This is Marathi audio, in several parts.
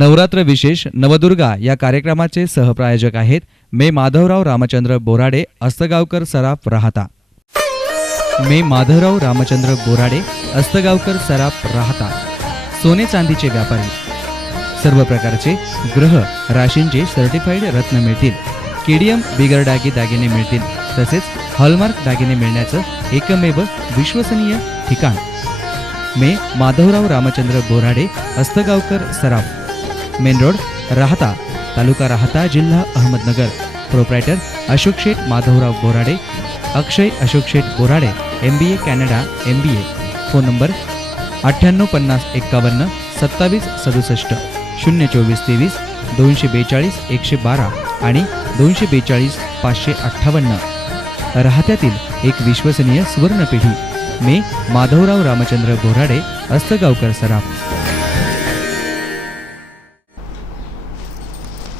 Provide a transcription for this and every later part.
नवरात्र विशेष नवदुर्गा या कार्यक्रमाचे सहप्रायोजक आहेत मे माधवराव रामचंद्र बोराडे, अस्तगावकर सराफ, राहता. मे माधवराव रामचंद्र बोराडे, अस्तगावकर सराफ, राहता. सोने चांदीचे व्यापारी. सर्व प्रकारचे ग्रह राशींचे सर्टिफाईड रत्न मिळतील. केडीएम बिगर डागी दागिने मिळतील. तसेच हॉलमार्क दागिने मिळण्याचं एकमेव विश्वसनीय ठिकाण मे माधवराव रामचंद्र बोराडे, अस्तगावकर सराफ, मेन रोड, राहता, तालुका राहता, जिल्हा Ahmednagar. Proprietor Ashok Sheth Madhavrao Borade, Akshay Ashok Sheth Borade, MBA Canada MBA. Phone number 985051 2767 024 23 242 112 आणि 242 558. राहत्यातील एक विश्वसनीय सुवर्ण पिढी मे माधवराव रामचंद्र बोराडे, अस्तगावकर सराफ.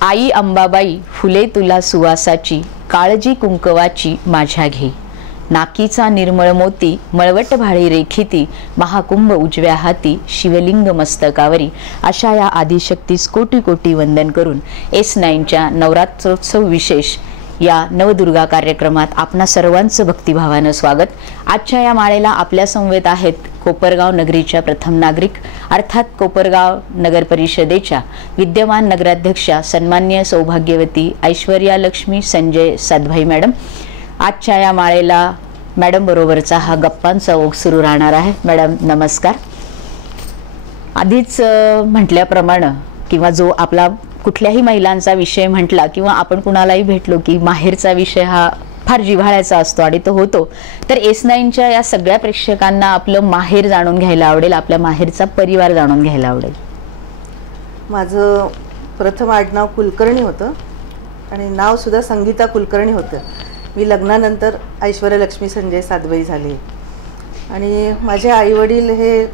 आई अंबाबाई फुले तुला सुवासाची, काळजी कुंकवाची माझ्या घे. नाकीचा निर्मळ मोती, मळवट भाळी रेखिती, महाकुंभ उजव्या हाती, शिवलिंग मस्तकावरी. अशा या आदिशक्तीस कोटी कोटी वंदन करून S9च्या नवरात्रोत्सव विशेष या नवदुर्गा कार्यक्रमात आपणा सर्वांचं भक्तिभावानं स्वागत. आजच्या या माळेला आपल्या समवेत आहेत कोपरगाव नगरीच्या प्रथम नागरिक अर्थात कोपरगाव नगर परिषदेच्या विद्यमान नगराध्यक्षा सन्मान्य सौभाग्यवती ऐश्वर्या लक्ष्मी संजय सातभाई मॅडम. आजच्या या माळेला मॅडम बरोबरचा हा गप्पांचा ओघ सुरू राहणार आहे. मॅडम नमस्कार. आधीच म्हटल्याप्रमाणे किंवा जो आपला कुठल्याही महिलांचा विषय म्हटला किंवा आपण कुणालाही भेटलो की माहेरचा विषय हा फार जिव्हाळ्याचा असतो आणि तो होतो. तर S9च्या या सगळ्या प्रेक्षकांना आपलं माहेर जाणून घ्यायला आवडेल, आपल्या माहेरचा परिवार जाणून घ्यायला आवडेल. माझं प्रथम आडनाव कुलकर्णी होतं आणि नाव सुद्धा संगीता कुलकर्णी होतं. मी लग्नानंतर ऐश्वर्या लक्ष्मी संजय सातभाई झाले आणि माझे आईवडील हे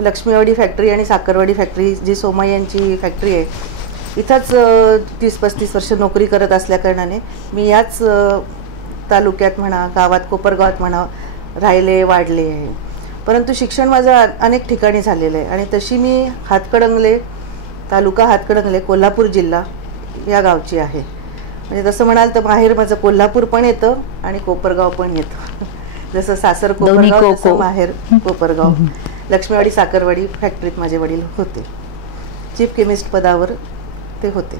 लक्ष्मीवाडी फॅक्टरी आणि साखरवाडी फॅक्टरी जी सोमाई यांची फॅक्टरी आहे इथंच 30-35 वर्ष नोकरी करत असल्याकारणाने मी याच तालुक्यात म्हणा, गावात कोपरगावात म्हणा राहिले वाढले आहे. परंतु शिक्षण माझं अनेक ठिकाणी झालेलं आहे आणि तशी मी हातकणंगले तालुका, हातकणंगले, कोल्हापूर जिल्हा या गावची आहे. म्हणजे तसं म्हणाल तर माहेर माझं कोल्हापूर पण येतं आणि कोपरगाव पण येतं. जसं सासर कोपरगाव तसं माहेर कोपरगाव. लक्ष्मीवाडी साखरवाडी फॅक्टरीत माझे वडील होते, चीफ केमिस्ट पदावर ते होते.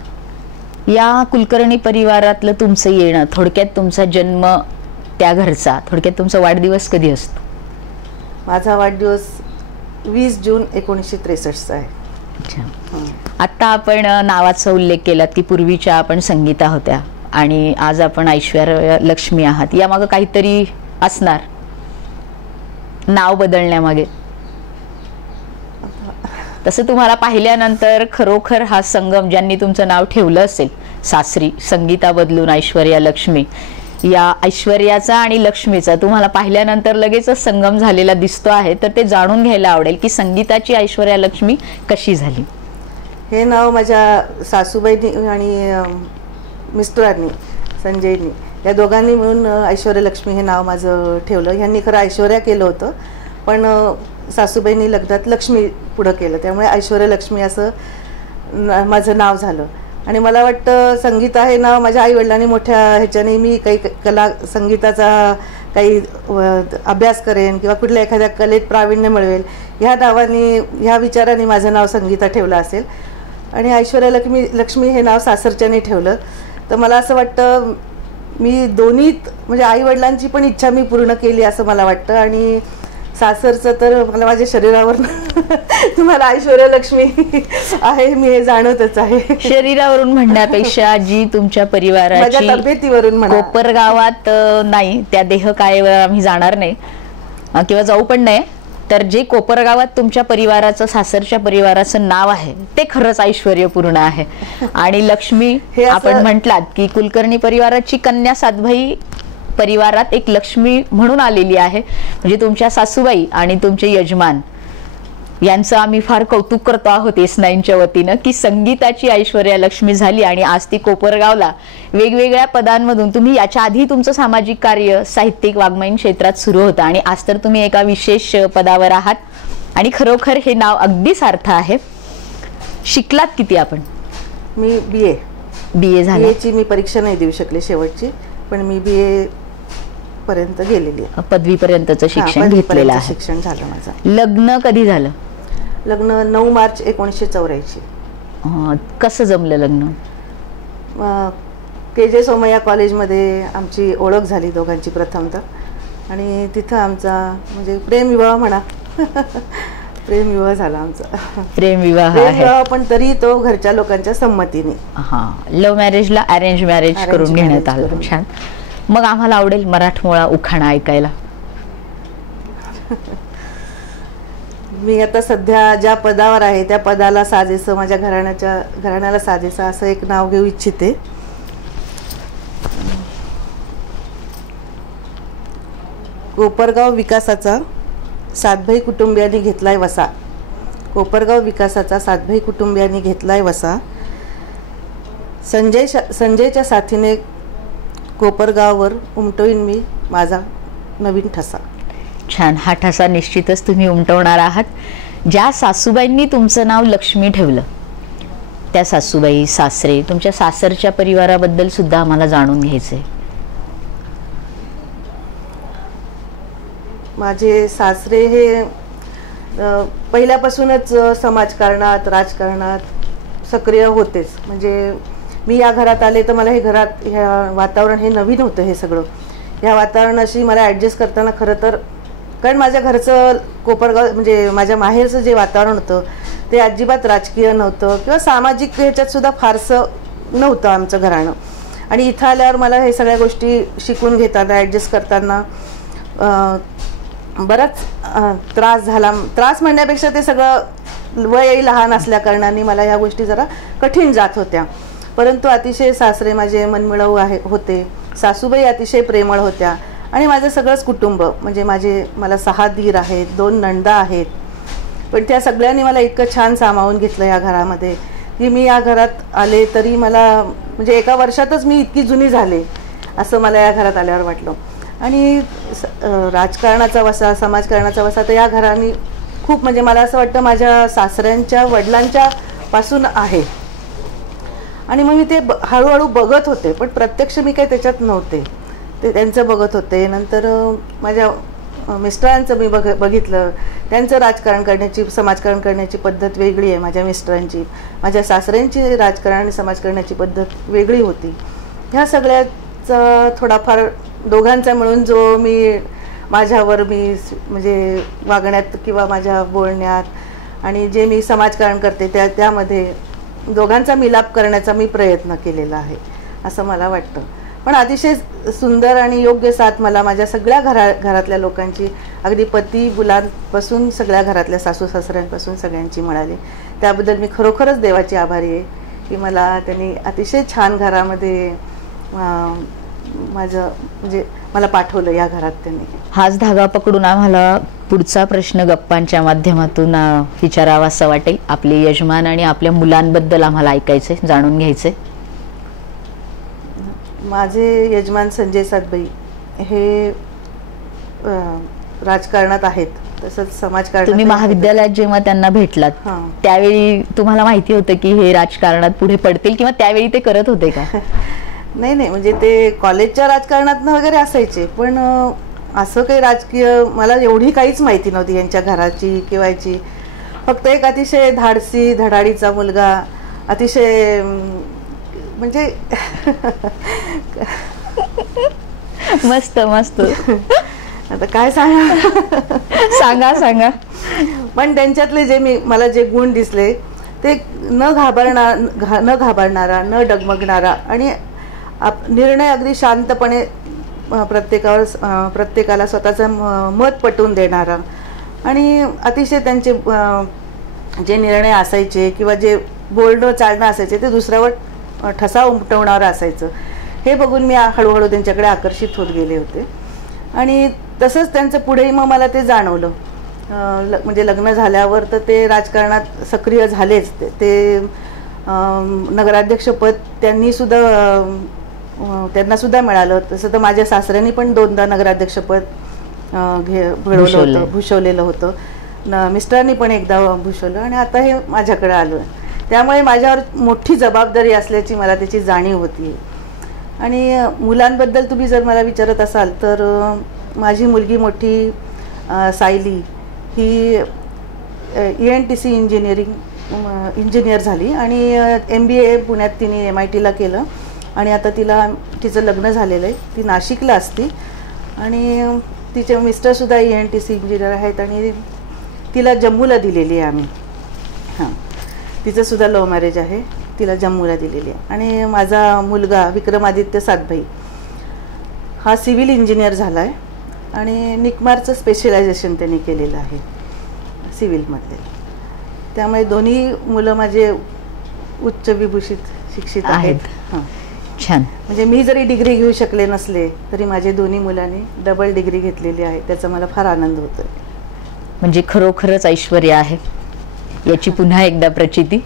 या कुलकर्णी परिवारातलं तुमचं येणं, थोडक्यात तुमचा जन्म त्या घरचा, थोडक्यात तुमचा वाढदिवस कधी असतो? माझा वाढदिवस 20 जून 1963 आहे. अच्छा. आत्ता आपण नावाचा उल्लेख केलात की पूर्वीच्या आपण संगीता होत्या आणि आज आपण ऐश्वर्या लक्ष्मी आहात. यामागे काहीतरी असणार नाव बदलण्यामागे. तसं तुम्हाला पाहिल्यानंतर खरोखर हा संगम ज्यांनी तुमचं नाव ठेवलं असेल सासरी संगीता बदलून ऐश्वर्या लक्ष्मी, या ऐश्वर्याचा आणि लक्ष्मीचा तुम्हाला पाहिल्यानंतर लगेचच संगम झालेला दिसतो आहे. तर ते जाणून घ्यायला आवडेल की संगीताची ऐश्वर्या लक्ष्मी कशी झाली. हे नाव माझ्या सासूबाईंनी आणि मिस्टरांनी संजयनी या दोघांनी मिळून ऐश्वर्या लक्ष्मी हे नाव माझं ठेवलं. ह्यांनी खरं ऐश्वर्या केलं होतं पण सासूबाईंनी लग्नात लक्ष्मी पुढं केलं, त्यामुळे ऐश्वर्या लक्ष्मी असं माझं नाव झालं. आणि मला वाटतं संगीता हे नाव माझ्या आईवडिलांनी मोठ्या ह्याच्याने मी काही कला संगीताचा काही अभ्यास करेन किंवा कुठल्या एखाद्या कलेत प्रावीण्य मिळवेल ह्या नावाने ह्या विचाराने माझं नाव संगीता ठेवलं असेल. आणि ऐश्वर्या लक्ष्मी हे नाव सासरच्याने ठेवलं. तर मला असं वाटतं मी दोन्हीत म्हणजे आईवडिलांची पण इच्छा मी पूर्ण केली असं मला वाटतं. आणि सासरचं तर मला माझ्या शरीरावर तुम्हाला ऐश्वर्या लक्ष्मी आहे मी हे जाणवतच आहे. शरीरावरून म्हणण्यापेक्षा जी तुमच्या परिवाराची तब्येतीवरून म्हणा. कोपरगावात नाही त्या देह काय आम्ही जाणार नाही किंवा जाऊ पण नाही. तर जे कोपरगावात तुमच्या परिवाराचं सासरच्या परिवाराचं नाव आहे ते खरंच ऐश्वर्यपूर्ण आहे. आणि लक्ष्मी आपण म्हटलात की कुलकर्णी परिवाराची कन्या सातभाई परिवारात एक लक्ष्मी म्हणून आलेली आहे. म्हणजे तुमच्या सासूबाई आणि तुमचे यजमान यांचं आम्ही फार कौतुक करतो आहोत S9च्या वतीनं की संगीताची ऐश्वर्या लक्ष्मी झाली आणि आज ती कोपरगावला वेगवेगळ्या पदांमधून तुम्ही याच्या आधी तुमचं सामाजिक कार्य साहित्यिक वाङ्मयीन क्षेत्रात सुरू होतं आणि आज तर तुम्ही एका विशेष पदावर आहात आणि खरोखर हे नाव अगदी सार्थ आहे. शिकलात किती आपण? मी BA झालं. BAची मी परीक्षा नाही देऊ शकले शेवटची, पण मी BA पर्यंत गेलेली आहे. पदवीपर्यंतचं शिक्षण घेतलेलं आहे. शिक्षण झालं माझं. लग्न कधी झालं? लग्न 9 मार्च 1984. कसं जमलं लग्न? KJ सोमय्या कॉलेजमध्ये आमची ओळख झाली दोघांची प्रथमतः, आणि तिथं आमचा म्हणजे प्रेमविवाह म्हणा प्रेमविवाह झाला आमचा. प्रेमविवाह पण तरी तो घरच्या लोकांच्या संमतीने. लव्ह मॅरेजला अरेंज मॅरेज करून घेण्यात आलं. छान. मग आम्हाला आवडेल मराठमोळा उखाणा ऐकायला. मी आता सध्या ज्या पदावर आहे त्या पदाला साजेसं, माझ्या घराण्याला साजेसं असं एक नाव घेऊ इच्छिते. कोपरगाव विकासाचा सातभाई कुटुंबियांनी घेतलाय वसा. कोपरगाव विकासाचा सातभाई कुटुंबियांनी घेतलाय वसा. संजयच्या साथीने कोपरगाववर उमटवीन मी माझा नवीन ठसा. छान. हा ठसा निश्चितच तुम्ही उमटवणार आहात. ज्या सासूबाईंनी तुमचं नाव लक्ष्मी ठेवलं त्या सासूबाई, सासरे, तुमच्या सासरच्या परिवाराबद्दल सुद्धा आम्हाला जाणून घ्यायचंय. माझे सासरे हे पहिल्यापासूनच समाजकारणात, राजकारणात सक्रिय होतेच. म्हणजे मी या घरात आले तर मला हे घरात वातावरण हे नवीन होतं. हे सगळं या वातावरणाशी मला ॲडजस्ट करताना खरं तर, कारण माझ्या घरचं कोपरगाव म्हणजे माझ्या माहेरचं जे वातावरण होतं ते अजिबात राजकीय नव्हतं किंवा सामाजिक ह्याच्यात सुद्धा फारसं नव्हतं आमचं घराणं. आणि इथं आल्यावर मला हे सगळ्या गोष्टी शिकून घेताना, ॲडजस्ट करताना बराच त्रास झाला. त्रास म्हणण्यापेक्षा ते सगळं वयही लहान असल्याकारणाने मला ह्या गोष्टी जरा कठीण जात होत्या. परंतु अतिशय सासरे माझे मनमिळावू होते. सासूबाई अतिशय प्रेमळ होत्या. आणि माझं सगळंच कुटुंब म्हणजे मला 6 दीर आहेत, 2 नणदा आहेत. पण त्या सगळ्यांनी मला इतकं छान सामावून घेतलं या घरामध्ये की मी या घरात आले तरी मला म्हणजे एका वर्षातच मी इतकी जुनी झाले असं मला या घरात आल्यावर वाटलं. आणि राजकारणाचा वसा, समाजकारणाचा वसा तर या घराने खूप म्हणजे मला असं वाटतं माझ्या सासऱ्यांच्या वडिलांच्या पासून आहे. आणि मग मी ते हळूहळू बघत होते, पण प्रत्यक्ष मी काही त्याच्यात नव्हते. ते त्यांचं बघत होते. नंतर माझ्या मिस्टरांचं मी बघितलं. त्यांचं राजकारण करण्याची, समाजकारण करण्याची पद्धत वेगळी आहे माझ्या मिस्टरांची. माझ्या सासऱ्यांची राजकारण आणि समाज करण्याची पद्धत वेगळी होती. ह्या सगळ्याचा थोडाफार दोघांचा मिळून जो माझ्यावर म्हणजे वागण्यात किंवा माझ्या बोलण्यात आणि जे मी समाजकारण करते त्यामध्ये दोघांचा मिलाप करण्याचा मी प्रयत्न केलेला आहे असं मला वाटतं. पण अतिशय सुंदर आणि योग्य साथ मला माझ्या सगळ्या घरातल्या लोकांची, अगदी पती मुलांपासून सगळ्या घरातल्या सासू सासऱ्यांपासून सगळ्यांची मिळाली. त्याबद्दल मी खरोखरच देवाची आभारी आहे की मला त्यांनी अतिशय छान घरामध्ये म्हणजे मला पाठवलं या घरात त्यांनी. हाच धागा पकडून आम्हाला पुढचा प्रश्न गप्पांच्या माध्यमातून विचारावासा वाटेल. आपले यजमान आणि आपल्या मुलांबद्दल आम्हाला ऐकायचे, जाणून घ्यायचे. माझे यजमान संजय सातभाई हे राजकारणात आहेत, तसंच समाजकारणात. तुम्ही महाविद्यालयात जेव्हा त्यांना भेटलात त्यावेळी तुम्हाला माहिती होतं की हे राजकारणात पुढे पडतील किंवा त्यावेळी ते करत होते का? नाही म्हणजे ते कॉलेजच्या राजकारणात वगैरे असायचे, पण असं काही राजकीय मला एवढी काहीच माहिती नव्हती यांच्या घराची किंवा याची. फक्त एक अतिशय धाडसी धडाडीचा मुलगा, अतिशय म्हणजे मस्त मस्त. आता काय सांगा. पण त्यांच्यातले मला जे गुण दिसले ते न घाबरणारा, न डगमगणारा आणि निर्णय अगदी शांतपणे प्रत्येकाला स्वतःचं मत पटवून देणारा आणि अतिशय त्यांचे जे निर्णय असायचे किंवा जे बोलणं चालणं असायचे ते दुसऱ्यावर ठसा उमटवणारं असायचं. हे बघून मी हळूहळू त्यांच्याकडे आकर्षित होत गेले होते. आणि तसंच त्यांचं पुढेही मग मला ते जाणवलं. म्हणजे लग्न झाल्यावर तर ते राजकारणात सक्रिय झालेच. ते नगराध्यक्षपद त्यांना सुद्धा मिळालं. तसं तर माझ्या सासऱ्यांनी पण 2दा नगराध्यक्षपद भूषवलेलं होतं. मिस्टरांनी पण एकदा भूषवलं आणि आता हे माझ्याकडे आलं. त्यामुळे माझ्यावर मोठी जबाबदारी असल्याची मला त्याची जाणीव होती. आणि मुलांबद्दल तुम्ही जर मला विचारत असाल तर माझी मुलगी मोठी सायली ही ENTC इंजिनियर झाली आणि MBA पुण्यात तिने MITला केलं आणि आता तिचं लग्न झालेलं आहे. ती नाशिकला असती आणि तिचे मिस्टरसुद्धा ENTC इंजिनियर आहेत आणि तिला जम्मूला दिलेली आहे आम्ही. हां, तिचंसुद्धा लव्ह मॅरेज आहे, तिला जम्मूला दिलेली आहे. आणि माझा मुलगा विक्रमादित्य सातभाई हा सिव्हिल इंजिनियर झाला आहे आणि निकमारचं स्पेशलायझेशन त्यांनी केलेलं आहे सिव्हिलमध्ये. त्यामुळे दोन्ही मुलं माझे उच्च विभूषित शिक्षित आहेत. हां, छान. म्हणजे मी जरी डिग्री घेऊ शकले नसले तरी माझे दोन्ही मुलांनी डबल डिग्री घेतलेली आहे, त्याचा मला फार आनंद होतो. म्हणजे खरोखरच ऐश्वर्य आहे याची पुन्हा एकदा प्रचिती.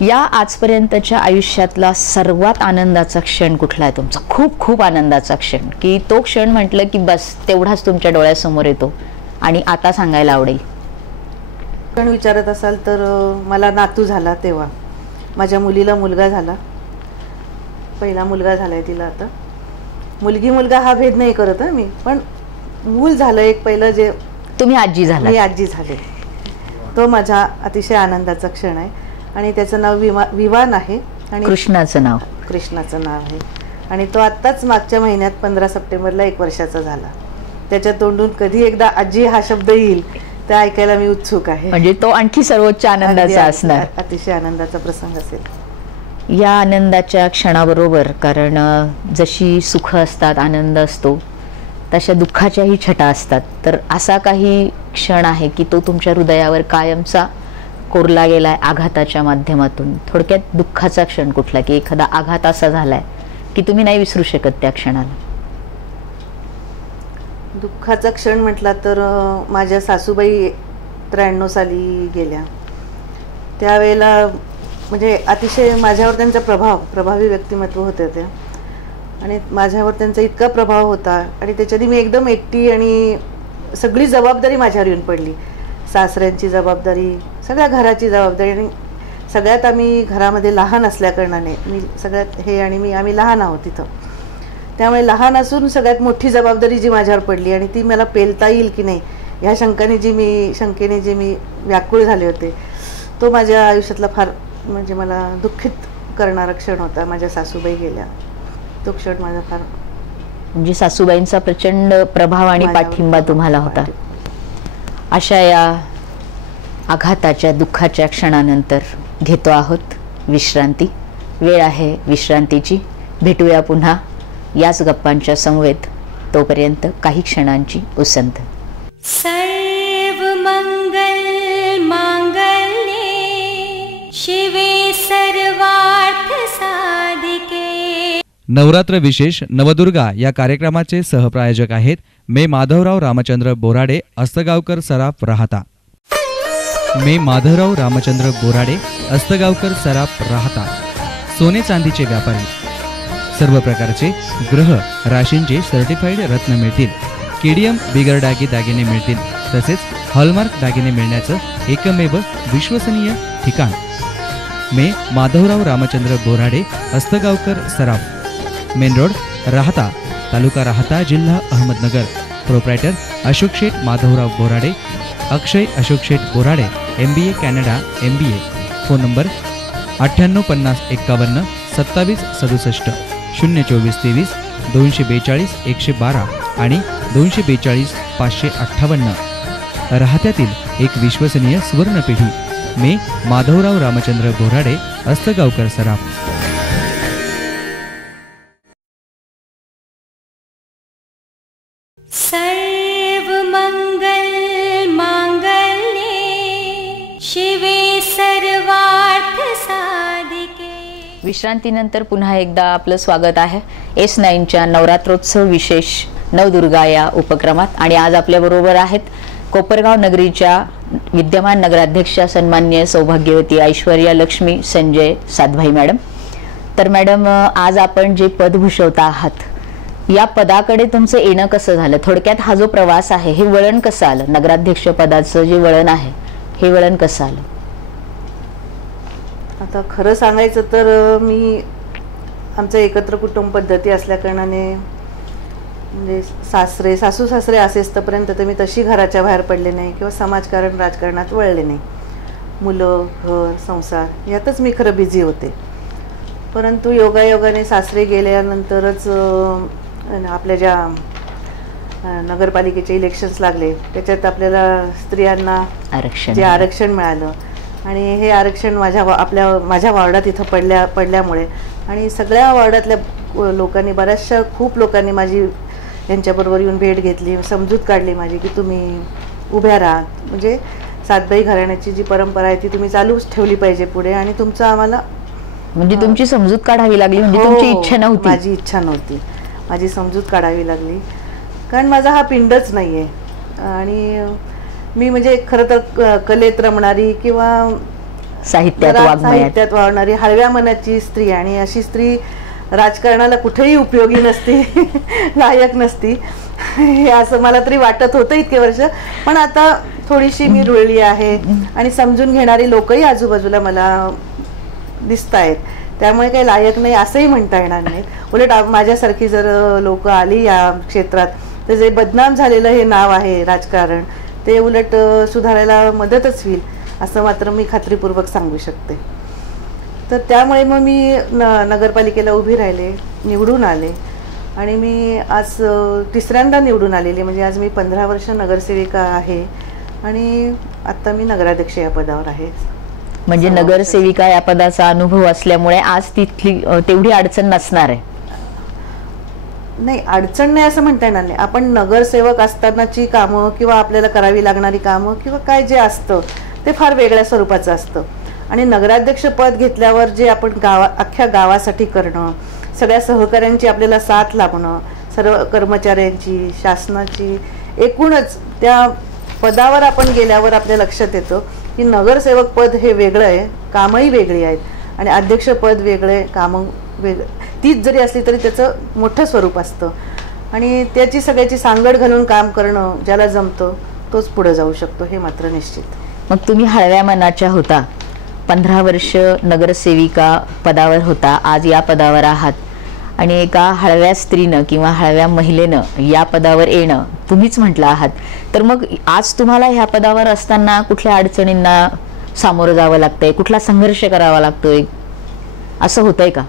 या आजपर्यंतच्या आयुष्यातला सर्वात आनंदाचा क्षण कुठला आहे तुमचा? खूप खूप आनंदाचा क्षण, की तो क्षण म्हटलं की बस तेवढाच तुमच्या डोळ्यासमोर येतो आणि आता सांगायला आवडेल? पण विचारत असाल तर मला नातू झाला तेव्हा, माझ्या मुलीला मुलगा झाला, पहिला मुलगा झालाय तिला. आता मुलगी मुलगा हा भेद नाही करत मी, पण मूल झालं एक पहिलं, जे तुम्ही आजी झाला. मी आजी झाले, तो माझा अतिशय आनंदाचा क्षण आहे. आणि त्याचं नाव विवान आहे आणि कृष्णाचं नाव आहे. आणि तो आत्ताच मागच्या महिन्यात 15 सप्टेंबरला 1 वर्षाचा झाला. त्याच्या तोंडून कधी एकदा आजी हा शब्द येईल ते ऐकायला मी उत्सुक आहे. म्हणजे तो आणखी सर्वोच्च आनंदाचा असणार, अतिशय आनंदाचा प्रसंग असेल. या आनंदाच्या क्षणाबरोबर, कारण जशी सुख असतात, आनंद असतो, तशा दुःखाच्याही छटा असतात. तर असा काही क्षण आहे की तो तुमच्या हृदयावर कायमचा कोरला गेलाय आघाताच्या माध्यमातून? थोडक्यात दुःखाचा क्षण कुठला, की एखादा आघात असा झालाय की तुम्ही नाही विसरू शकत त्या क्षणाला? दुःखाचा क्षण म्हटला तर माझ्या सासूबाई 93 साली गेल्या. त्यावेळेला म्हणजे अतिशय माझ्यावर त्यांचा प्रभावी व्यक्तिमत्व होते त्या, आणि माझ्यावर त्यांचा इतका प्रभाव होता आणि त्याच्याने मी एकदम एकटी, आणि सगळी जबाबदारी माझ्यावर येऊन पडली. सासऱ्यांची जबाबदारी, सगळ्या घराची जबाबदारी, आणि सगळ्यात आम्ही घरामध्ये लहान असल्याकारणाने मी सगळ्यात हे आणि आम्ही लहान आहोत तिथं. त्यामुळे लहान असून सगळ्यात मोठी जबाबदारी जी माझ्यावर पडली आणि ती मला पेलता येईल की नाही ह्या शंकेने जे मी व्याकुळ झाले होते, तो माझ्या आयुष्यातला फार म्हणजे मला दुःखित करणारा क्षण होता. माझ्या सासूबाई गेल्या, तो क्षण माझा फार, म्हणजे सासूबाईंचा प्रचंड प्रभाव आणि पाठिंबा तुम्हाला होता. अशा या आघाताच्या दुःखाच्या क्षणानंतर घेतो आहोत विश्रांती. वेळ आहे विश्रांतीची. भेटूया पुन्हा याच गप्पांच्या समवेत. तोपर्यंत काही क्षणांची उसंत. सर्व मंगल मांगल्ये शिवे सर्वार्थ साधिके. नवरात्र विशेष नवदुर्गा या कार्यक्रमाचे सहप्रायोजक आहेत मे माधवराव रामचंद्र बोराडे, अस्तगावकर सराफ, राहता. मे माधवराव रामचंद्र बोराडे, अस्तगावकर सराफ, राहता. सोने चांदीचे व्यापारी. सर्व प्रकारचे ग्रह राशींचे सर्टिफाईड रत्न मिळतील. केडीएम बिगर डागी दागिने मिळतील. तसेच हॉलमार्क दागिने मिळण्याचं एकमेव विश्वसनीय ठिकाण मे माधवराव रामचंद्र बोराडे, अस्तगावकर सराफ, मेन रोड, राहता, तालुका राहता, जिल्हा Ahmednagar. Proprietor Ashok Sheth Madhavrao Borade, Akshay Ashok Sheth Borade, MBA Canada MBA. Phone number 985051 2767, 02423 242 112 आणि 242 558. राहत्यातील एक विश्वसनीय सुवर्ण पिढी मे माधवराव रामचंद्र बोराडे, अस्तगावकर सराफ. सर्व मंगल मांगल्ये शिवे सर्वार्थ साधिके. विश्रांतीनंतर पुन्हा एकदा आपलं स्वागत आहे S9च्या नवरात्रोत्सव विशेष नवदुर्गा या उपक्रमात. आणि आज आपल्याबरोबर आहेत कोपरगाव नगरीच्या विद्यमान नगराध्यक्षा सन्माननीय सौभाग्यवती ऐश्वर्या लक्ष्मी संजय सातभाई मॅडम. तर मॅडम, आज आपण जे पद भूषवता आहात या पदाकडे तुमचं येणं कसं झालं? थोडक्यात हा जो प्रवास आहे हे वळण कसं आलं? नगराध्यक्ष पदाचं जे वळण आहे हे वळण कसं आलं? आता खरं सांगायचं तर मी आमचं एकत्र कुटुंब पद्धती असल्याकारणाने म्हणजे सासू सासरे असेस्तपर्यंत तर मी तशी घराच्या बाहेर पडले नाही किंवा समाजकारण राजकारणात वळले नाही. मुलं, घर, संसार यातच मी खरं बिझी होते. परंतु योगायोगाने सासरे गेल्यानंतरच आपल्या ज्या नगरपालिकेचे इलेक्शन्स लागले त्याच्यात आपल्याला स्त्रियांना जे आरक्षण मिळालं आणि हे आरक्षण माझ्या वॉर्डात इथं पडल्यामुळे आणि सगळ्या वॉर्डातल्या लोकांनी खूप लोकांनी माझी यांच्याबरोबर येऊन भेट घेतली, समजूत काढली माझी की तुम्ही उभ्या राहा, म्हणजे सातबाई घराण्याची जी परंपरा आहे ती तुम्ही चालूच ठेवली पाहिजे पुढे आणि तुमचं आम्हाला म्हणजे तुमची समजूत काढावी लागली. म्हणजे तुमची इच्छा नव्हती? माझी इच्छा नव्हती, माझी समजूत काढावी लागली कारण माझा हा पिंडच नाही आहे आणि मी म्हणजे खरं तर कलेत रमणारी किंवा साहित्यात वावणारी हळव्या मनाची स्त्री आणि अशी स्त्री राजकारणाला कुठेही उपयोगी नसती, लायक नसती हे असं मला तरी वाटत होतं इतके वर्ष. पण आता थोडीशी मी रुळली आहे आणि समजून घेणारी लोकही आजूबाजूला मला दिसत आहेत, त्यामुळे काही लायक नाही असंही म्हणता येणार नाही. उलट माझ्यासारखी जर लोक आली या क्षेत्रात तर जे बदनाम झालेलं हे नाव आहे राजकारण ते उलट सुधारायला मदतच होईल असं मात्र मी खात्रीपूर्वक सांगू शकते. तर त्यामुळे मग मी नगरपालिकेला उभी राहिले, निवडून आले आणि मी आज तिसऱ्यांदा निवडून आलेली. म्हणजे आज मी 15 वर्ष नगरसेविका आहे आणि आत्ता मी नगराध्यक्ष या पदावर आहे. म्हणजे नगरसेविका या पदाचा अनुभव असल्यामुळे आज तिथली तेवढी अडचण नसणार आहे? नाही, अडचण नाही असं म्हणता येणार नाही. आपण नगरसेवक असतानाची कामं किंवा आपल्याला करावी लागणारी कामं किंवा काय जे असतं ते फार वेगळ्या स्वरूपाचं असतं आणि नगराध्यक्ष पद घेतल्यावर जे आपण अख्ख्या गावासाठी करणं, सगळ्या सहकाऱ्यांची आपल्याला साथ लाभणं, सर्व कर्मचाऱ्यांची, शासनाची, एकूणच त्या पदावर आपण गेल्यावर आपल्या लक्षात येतं की नगरसेवक पद हे वेगळं आहे, कामंही वेगळी आहेत आणि अध्यक्षपद वेगळे, कामं वेगळे, तीच जरी असली तरी त्याचं मोठं स्वरूप असतं आणि त्याची सगळ्याची सांगड घालून काम करणं ज्याला जमतं तोच पुढे जाऊ शकतो हे मात्र निश्चित. मग तुम्ही हळव्या मनाच्या होता, 15 वर्ष नगरसेविका पदावर होता, आज या पदावर आहात आणि एका हळव्या स्त्रीनं किंवा हळव्या महिलेनं या पदावर येणं तुम्हीच म्हटलं आहात. तर मग आज तुम्हाला ह्या पदावर असताना कुठल्या अडचणींना सामोरं जावं लागतंय, कुठला संघर्ष करावा लागतोय, असं होतंय का?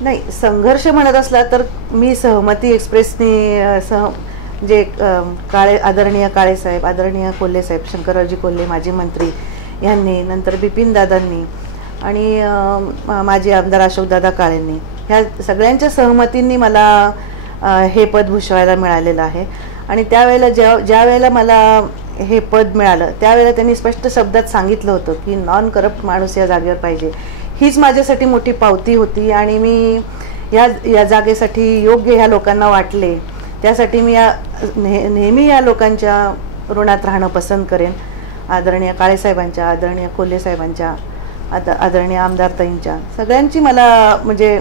नाही, संघर्ष म्हणत असला तर मी सहमती एक्सप्रेसने जे आदरणीय काळेसाहेब, आदरणीय कोल्हेसाहेब, शंकररावजी कोल्हे माजी मंत्री यांनी, नंतर बिपिन दादांनी आणि माजी आमदार अशोकदादा काळेंनी, ह्या सगळ्यांच्या सहमतींनी मला हे पद भूषवायला मिळालेलं आहे. आणि त्यावेळेला ज्या वेळेला मला हे पद मिळालं त्यावेळेला त्यांनी स्पष्ट शब्दात सांगितलं होतं की नॉन करप्ट माणूस या जागेवर पाहिजे. हीच माझ्यासाठी मोठी पावती होती आणि मी या जागेसाठी योग्य ह्या लोकांना वाटले, त्यासाठी मी नेहमी या लोकांच्या ऋणात राहणं पसंत करेन. आदरणीय काळेसाहेबांच्या, आदरणीय कोल्हेसाहेबांच्या, आदरणीय आमदारताईंच्या, सगळ्यांची मला म्हणजे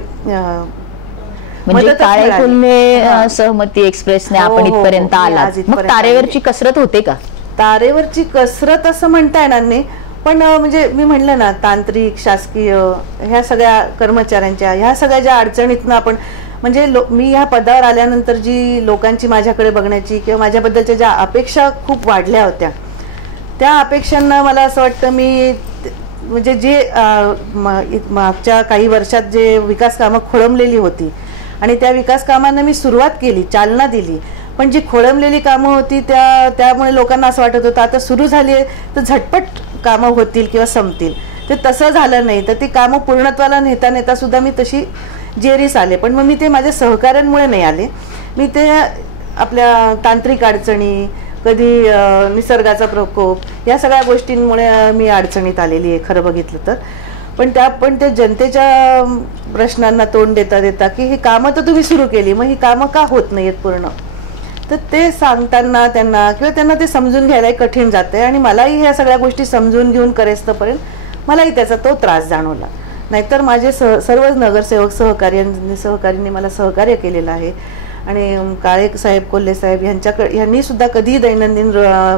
काळे कोल्हे सहमती एक्सप्रेसने आपण इथपर्यंत आला. मग तारेवरची कसरत होते का? तारेवरची कसरत असं म्हणता येणार नाही, पण म्हणजे मी म्हणलं ना, तांत्रिक, शासकीय ह्या सगळ्या कर्मचाऱ्यांच्या ह्या सगळ्या ज्या अडचणीतनं आपण म्हणजे मी ह्या पदावर आल्यानंतर जी लोकांची माझ्याकडे बघण्याची किंवा माझ्याबद्दलच्या ज्या अपेक्षा खूप वाढल्या होत्या त्या अपेक्षांना मला असं वाटतं मी म्हणजे जे मागच्या काही वर्षात जे विकास कामं खोळंबलेली होती आणि त्या विकास कामांना मी सुरुवात केली, चालना दिली, पण जी खोळंबलेली कामं होती त्यामुळे लोकांना असं वाटत होतं आता सुरू झाली तर झटपट कामं होतील किंवा संपतील. ते तसं झालं नाही, तर ती कामं पूर्णत्वाला नेता नेता सुद्धा मी तशी जेरीस आले. पण मग मी ते माझ्या सहकाऱ्यांमुळे नाही आले, मी ते आपल्या तांत्रिक अडचणी, कधी निसर्गाचा प्रकोप या सगळ्या गोष्टींमुळे मी अडचणीत आलेली आहे खरं बघितलं तर. पण त्या जनतेच्या प्रश्नांना तोंड देता देता की ही कामं तर तुम्ही सुरू केली, मग ही कामं का होत नाहीत पूर्ण, तर ते सांगताना त्यांना किंवा त्यांना ते समजून घ्यायलाही कठीण जाते. आणि मलाही ह्या सगळ्या गोष्टी समजून घेऊन करेस्तपर्यंत मलाही त्याचा तो त्रास जाणवला. नाहीतर माझे सर्व नगरसेवक सहकाऱ्यांनी मला सहकार्य केलेलं आहे आणि काळे साहेब, कोल्हे साहेब यांनी सुद्धा कधी दैनंदिन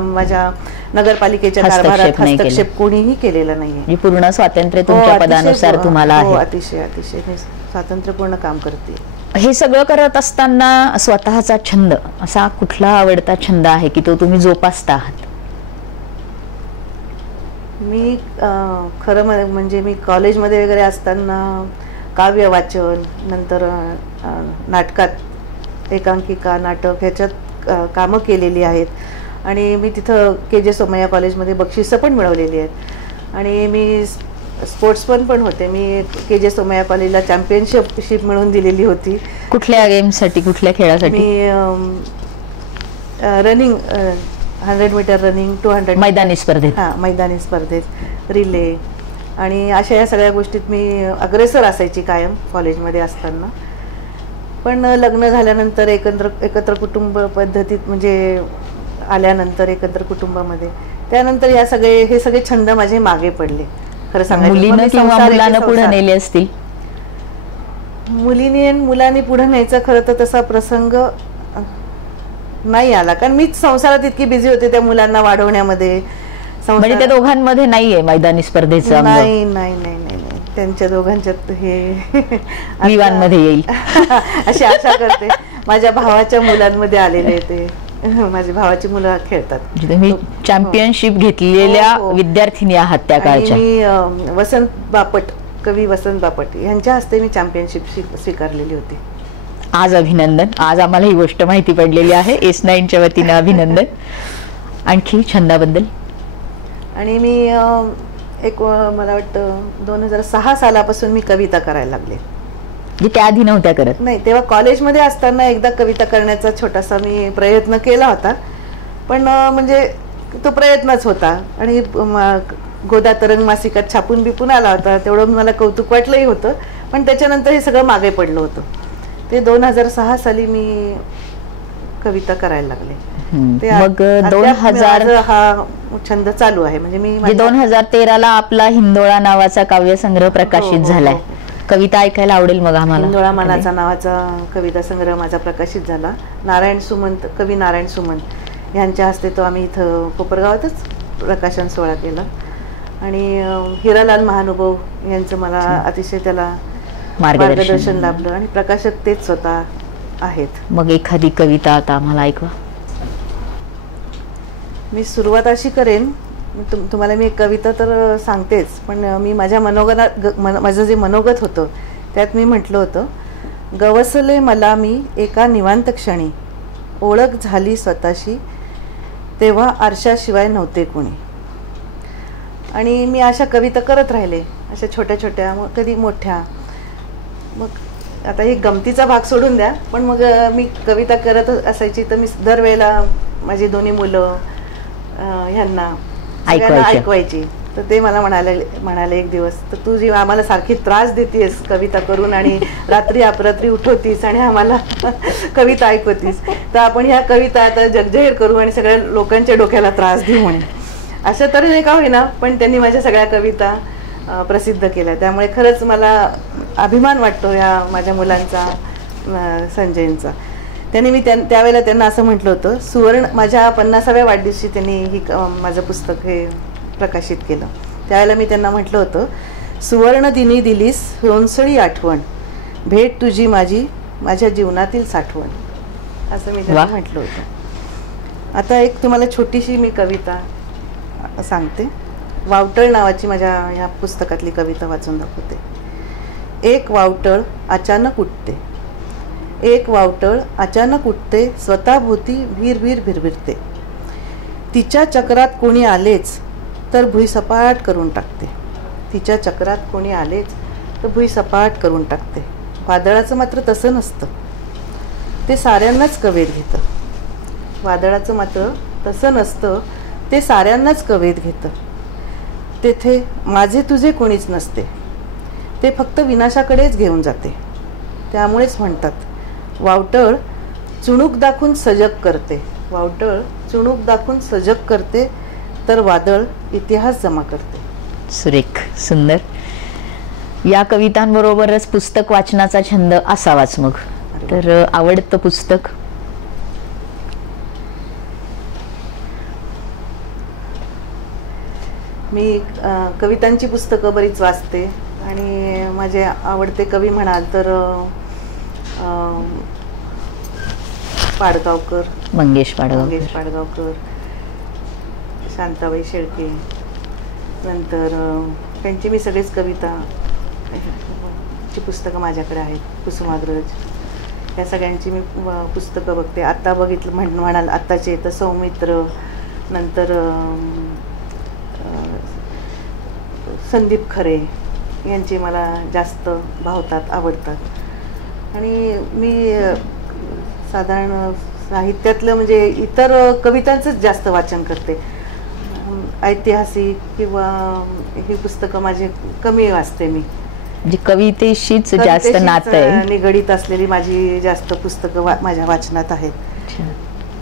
माझ्या नगरपालिकेच्या कारभारात हस्तक्षेप कोणीही केलेला नाहीये. पूर्ण स्वातंत्र्य तुमच्या पदानुसार तुम्हाला आहे. अतिशय अतिशय मी स्वातंत्र्यपूर्ण काम करते. हे सगळं करत असताना स्वतःचा छंद असा कुठला आवडता छंद आहे की तो तुम्ही जोपासता आहात? मी खरं म्हणजे मी कॉलेजमध्ये वगैरे असताना काव्य वाचन, नंतर नाटकात एकांकिका, नाटक ह्याच्यात कामं केलेली आहेत. आणि मी तिथं KJ सोमय्या कॉलेजमध्ये बक्षिसं पण मिळवलेली आहेत. आणि मी स्पोर्ट्समन पण होते. मी KJ सोमय्या कॉलेजला चॅम्पियनशिप मिळवून दिलेली होती. कुठल्या गेमसाठी, कुठल्या खेळासाठी? मी रनिंग 100 मीटर रनिंग, 200 मैदानी स्पर्धेत. मैदानी स्पर्धेत, रिले आणि अशा या सगळ्या गोष्टीत मी अग्रेसर असायची कायम कॉलेजमध्ये असताना. पण लग्न झाल्यानंतर एकत्र कुटुंब पद्धतीत म्हणजे आल्यानंतर एकत्र कुटुंबामध्ये त्यानंतर हे सगळे छंद माझे मागे पडले. खरं सांगायचं मुलीनं किंवा मुलानं पुढे नेले असतील? मुलीने मुलांनी पुढे न्यायचा खरं तर तसा प्रसंग नाही आला, कारण मीच संसारात इतकी बिझी होते त्या मुलांना वाढवण्यामध्ये. म्हणजे त्या दोघांमध्ये नाहीये मैदानी स्पर्धेचं? नाही नाही नाही नाही, त्यांच्या दोघांच्यात हे विवांमध्ये येईल अशी आशा करते. माझ्या भावाच्या मुलांमध्ये आलेले ते माझी भावाची मुलं खेळतात. तुम्ही चॅम्पियनशिप घेतलेल्या विद्यार्थिनी आहात त्या काळच्या? मी वसंत बापट, कवी वसंत बापट यांच्या हस्ते मी चॅम्पियनशिप स्वीकारलेली होती. आज अभिनंदन. आज आम्हाला ही गोष्ट माहिती पडलेली आहे. S9च्या वतीनं अभिनंदन. आणखी छंदाबद्दल? आणि मी मला वाटतं 2006 सालापासून मी कविता करायला लागले. त्याआधी नव्हत्या करत? नाही, तेव्हा कॉलेजमध्ये असताना एकदा कविता करण्याचा छोटासा मी प्रयत्न केला होता, पण म्हणजे तो प्रयत्नच होता. आणि गोदा तरंग मासिकात छापून बिपून आला होता, तेवढं मला कौतुक वाटलंही होतं. पण त्याच्यानंतर हे सगळं मागे पडलं होतं. ते 2006 साली मी कविता करायला लागले. मग 2000 हा छंद चालू आहे. म्हणजे मी 2013ला आपला हिंदोळा नावाचा काव्यसंग्रह प्रकाशित झालाय. कविता ऐकायला आवडेल मग आम्हाला? हिंदोळा मनाचा नावाचा कविता संग्रह माझा प्रकाशित झाला. नारायण सुमंत, कवी नारायण सुमंत यांच्या हस्ते तो आम्ही इथं कोपरगावातच प्रकाशन सोहळा केला. आणि हिरालाल महानुभाव यांचं मला अतिशय त्याला मार्गदर्शन लाभलं. आणि प्रकाशक तेच स्वतः आहेत. मग एखादी कविता आता आम्हाला ऐकवा. मी सुरुवात अशी करेन, तुम्हाला मी एक कविता तर सांगतेच, पण मी माझ्या माझं जे मनोगत होतं त्यात मी म्हटलं होतं, गवसले मला मी एका निवांत क्षणी, ओळख झाली स्वतःशी तेव्हा आरशाशिवाय नव्हते कोणी. आणि मी अशा कविता करत राहिले, अशा छोट्या छोट्या, कधी मोठ्या. मग आता एक गमतीचा भाग सोडून द्या, पण मग मी कविता करत असायची तर मी दरवेळेला माझी दोन्ही मुलं ह्यांना ऐकवायची. तर ते मला म्हणाले एक दिवस, तर तू जी आम्हाला सारखी त्रास देतेस कविता करून आणि रात्री अपरात्री उठवतीस आणि आम्हाला कविता ऐकवतीस, तर आपण ह्या कविता आता जगजाहीर करू आणि सगळ्या लोकांच्या डोक्याला त्रास देऊ म्हणे. अशा तऱ्हेने का होईना, पण त्यांनी माझ्या सगळ्या कविता प्रसिद्ध केल्या. त्यामुळे खरंच मला अभिमान वाटतो या माझ्या मुलांचा, संजयंचा. त्यांनी मी त्यावेळेला त्यांना असं म्हटलं होतं, सुवर्ण, माझ्या 50व्या वाढदिवशी त्यांनी माझं पुस्तक हे प्रकाशित केलं. त्यावेळेला मी त्यांना म्हटलं होतं, सुवर्ण दिनी दिलीस सोनसळी आठवण, भेट तुझी माझी माझ्या जीवनातील साठवण, असं मी त्यांना म्हटलं होतं. आता एक तुम्हाला छोटीशी मी कविता सांगते. वावटळ नावाची माझ्या ह्या पुस्तकातली कविता वाचून दाखवते. एक वावटळ अचानक उठते, एक वावटळ अचानक उठते, स्वतःभोवती भिरभिर भिरभिरते. तिच्या चक्रात कोणी आलेच तर भुईसपाट करून टाकते, तिच्या चक्रात कोणी आलेच तर भुईसपाट करून टाकते. वादळाचं मात्र तसं नसतं, ते साऱ्यांनाच कवेत घेतं. वादळाचं मात्र तसं नसतं, ते साऱ्यांनाच कवेत घेतं. तेथे माझे तुझे कोणीच नसते, ते फक्त विनाशाकडेच घेऊन जाते. त्यामुळेच म्हणतात, वावटळ चुणूक दाखवून सजग करते, वावटळ चुणूक दाखवून सजग करते, तर वादळ इतिहास जमा करते. सुरेख, सुंदर. या कवितांबरोबरच पुस्तक वाचनाचा छंद असावाच मग? तर आवडतं पुस्तक? मी कवितांची पुस्तकं बरीच वाचते आणि माझे आवडते कवी म्हणाल तर पाडगावकर, मंगेश मंगेश पाडगावकर. पाडगावकर, शांताबाई शेळके, नंतर त्यांची मी सगळीच कविता ची पुस्तकं माझ्याकडे आहेत. कुसुमाग्रज या सगळ्यांची मी पुस्तकं बघते. आत्ता बघितलं म्हणाल आत्ताचे तर सौमित्र, नंतर संदीप खरे यांची मला जास्त भावतात, आवडतात. आणि मी साधारण साहित्यातलं म्हणजे इतर कवितांचंच जास्त वाचन करते. ऐतिहासिक किंवा ही पुस्तकं माझी कमी वाचते. मी म्हणजे कवितेशीच जास्त नातं आहे, निगडीत असलेली माझी जास्त पुस्तकं माझ्या वाचनात आहेत.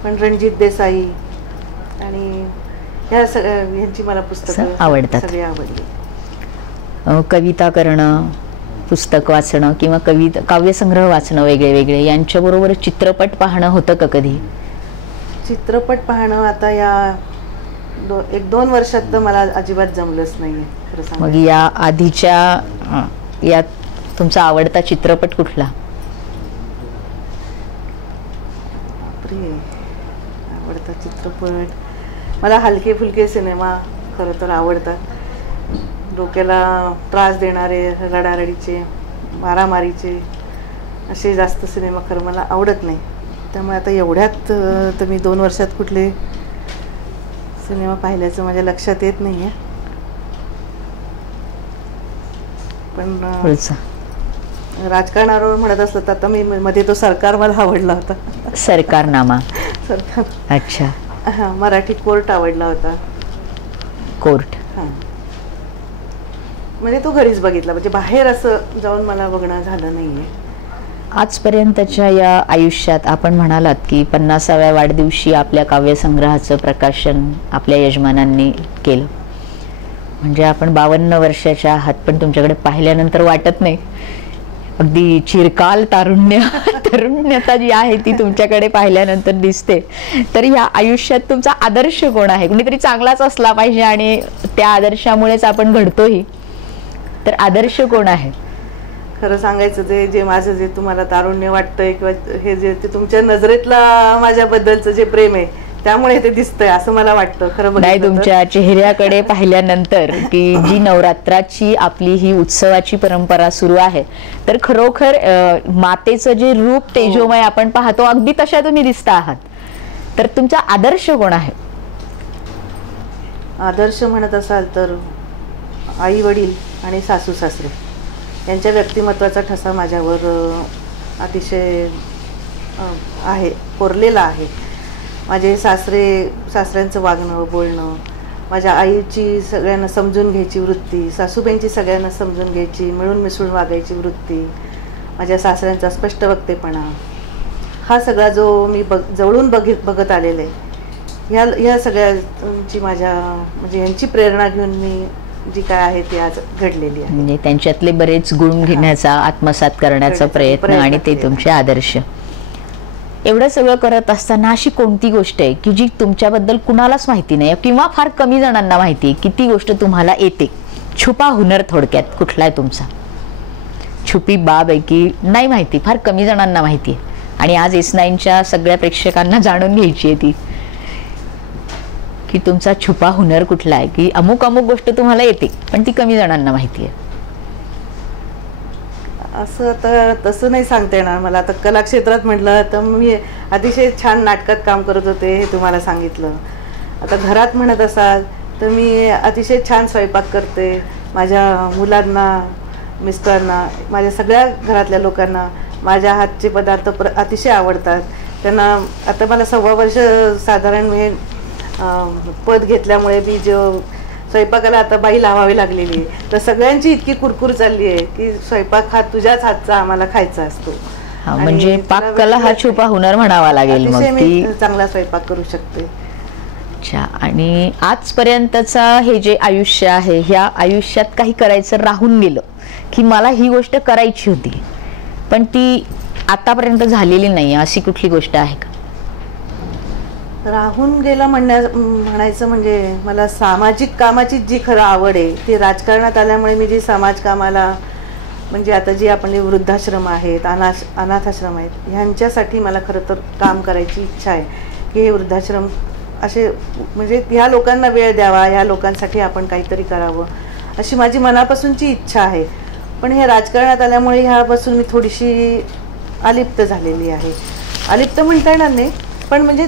पण रणजित देसाई आणि ह्या यांची मला पुस्तकं आवडतात, सगळी आवडली. कविता करणं, पुस्तक वाचणं किंवा काव्यसंग्रह वाचणं वेगळे वेगळे, यांच्याबरोबर चित्रपट पाहणं होतं का कधी? चित्रपट पाहणं आता या 1-2 वर्षात तर मला अजिबात जमलंच नाहीये खरं सांगायचं. मग या आधीच्या यात तुमचा आवडता चित्रपट कुठला? आवडता चित्रपट मला हलके फुलके सिनेमा खरं तर आवडतात. डोक्याला त्रास देणारे, रडारडीचे, मारामारीचे असे जास्त सिनेमा खरं मला आवडत नाही. त्यामुळे आता एवढ्यात तर मी 2 वर्षात कुठले सिनेमा पाहिल्याचं माझ्या लक्षात येत नाहीये. पण राजकारणावर म्हणत असलं तर आता मी मध्ये तो सरकार मला आवडला होता. सरकारनामा. सरकार. अच्छा. हां, मराठी कोर्ट आवडला होता. कोर्ट. हां, म्हणजे तो घरीच बघितला, म्हणजे बाहेर असं जाऊन मला बघणं झालं नाहीये. आजपर्यंतच्या या आयुष्यात आपण म्हणालात की 50व्या वाढदिवशी आपल्या काव्यसंग्रहाचं प्रकाशन आपल्या यजमानांनी केलं. म्हणजे आपण 52 वर्षाच्या आहात, पण तुमच्याकडे पाहिल्यानंतर वाटत नाही, अगदी चिरकाल तरुण्यता जी आहे ती तुमच्याकडे पाहिल्यानंतर दिसते. तर या आयुष्यात तुमचा आदर्श कोण आहे? कुणीतरी चांगलाच असला पाहिजे आणि त्या आदर्शामुळेच आपण घडतोही. तर आदर्श कोण आहे? खरं सांगायचं ते जे माझं जे तुम्हाला तारुण्य वाटतंय किंवा हे जे ते तुमच्या नजरेतला माझ्याबद्दलचं जे प्रेम आहे त्यामुळे ते दिसतंय असं मला वाटतं. खरं नाही, तुमच्या चेहऱ्याकडे पाहिल्यानंतर की जी नवरात्राची आपली ही उत्सवाची परंपरा सुरू आहे, तर खरोखर मातेचं जे रूप तेजोमय आपण पाहतो अगदी तशा तुम्ही दिसता आहात. तर तुमचा आदर्श कोण आहे? आदर्श म्हणत असाल तर आई वडील आणि सासू सासरे यांच्या व्यक्तिमत्वाचा ठसा माझ्यावर अतिशय आहे, कोरलेला आहे. माझे सासऱ्यांचं वागणं बोलणं, माझ्या आईची सगळ्यांना समजून घ्यायची वृत्ती, सासूबाईंची सगळ्यांना समजून घ्यायची, मिळून मिसळून वागायची वृत्ती, माझ्या सासऱ्यांचा स्पष्ट वक्तेपणा, हा सगळा जो मी जवळून बघत आलेला आहे, ह्या सगळ्यांची म्हणजे यांची प्रेरणा घेऊन मी जी काय आहे ती आज घडलेली आहे. म्हणजे त्यांच्यातले बरेच गुण घेण्याचा, आत्मसात करण्याचा प्रयत्न आणि ते तुमचे आदर्श. एवढं सगळं करत असताना अशी कोणती गोष्ट आहे की जी तुमच्याबद्दल कुणालाच माहिती नाही किंवा फार कमी जणांना माहिती आहे की ती गोष्ट तुम्हाला येते? छुपा हुनर थोडक्यात कुठला आहे तुमचा? छुपी बाब आहे की नाही माहिती, फार कमी जणांना माहिती आहे आणि आज S9च्या सगळ्या प्रेक्षकांना जाणून घ्यायची आहे ती, की तुमचा छुपा हुनर कुठला आहे, की अमुक गोष्ट तुम्हाला येते पण ती कमी जणांना माहिती आहे? असं आता तसं नाही सांगता येणार मला. आता कला क्षेत्रात म्हटलं तर मी अतिशय छान नाटकात काम करत होते, हे तुम्हाला सांगितलं. आता घरात म्हणत असाल तर मी अतिशय छान स्वयंपाक करते. माझ्या मुलांना, मिस्टरांना, माझ्या सगळ्या घरातल्या लोकांना माझ्या हातचे पदार्थ अतिशय आवडतात. त्यांना आता मला 6 वर्ष साधारण मी पद घेतल्यामुळे मी स्वयंपाकाला आता बाई लावावी लागलेली आहे. तर सगळ्यांची इतकी कुरकुर चालली आहे की स्वयंपाक हा तुझ्याच हातचा आम्हाला खायचा असतो. म्हणजे पाककला हा छुपा हुनर म्हणावा लागेल. मग मी चांगला स्वयंपाक करू शकते. अच्छा. आणि आजपर्यंतचा हे जे आयुष्य आहे, ह्या आयुष्यात काही करायचं राहून गेलं की मला ही गोष्ट करायची होती पण ती आतापर्यंत झालेली नाही अशी कुठली गोष्ट आहे का? राहून गेलं म्हणायचं म्हणजे मला सामाजिक कामाची जी खरं आवड आहे ती राजकारणात आल्यामुळे मी जी समाजकामाला म्हणजे आता जी आपले वृद्धाश्रम आहेत, अनाथाश्रम आहेत, ह्यांच्यासाठी मला खरं तर काम करायची इच्छा आहे की हे वृद्धाश्रम असे म्हणजे ह्या लोकांना वेळ द्यावा, ह्या लोकांसाठी आपण काहीतरी करावं अशी माझी मनापासूनची इच्छा आहे. पण हे राजकारणात आल्यामुळे ह्यापासून मी थोडीशी अलिप्त झालेली आहे. अलिप्त म्हणता येणार नाही, पण म्हणजे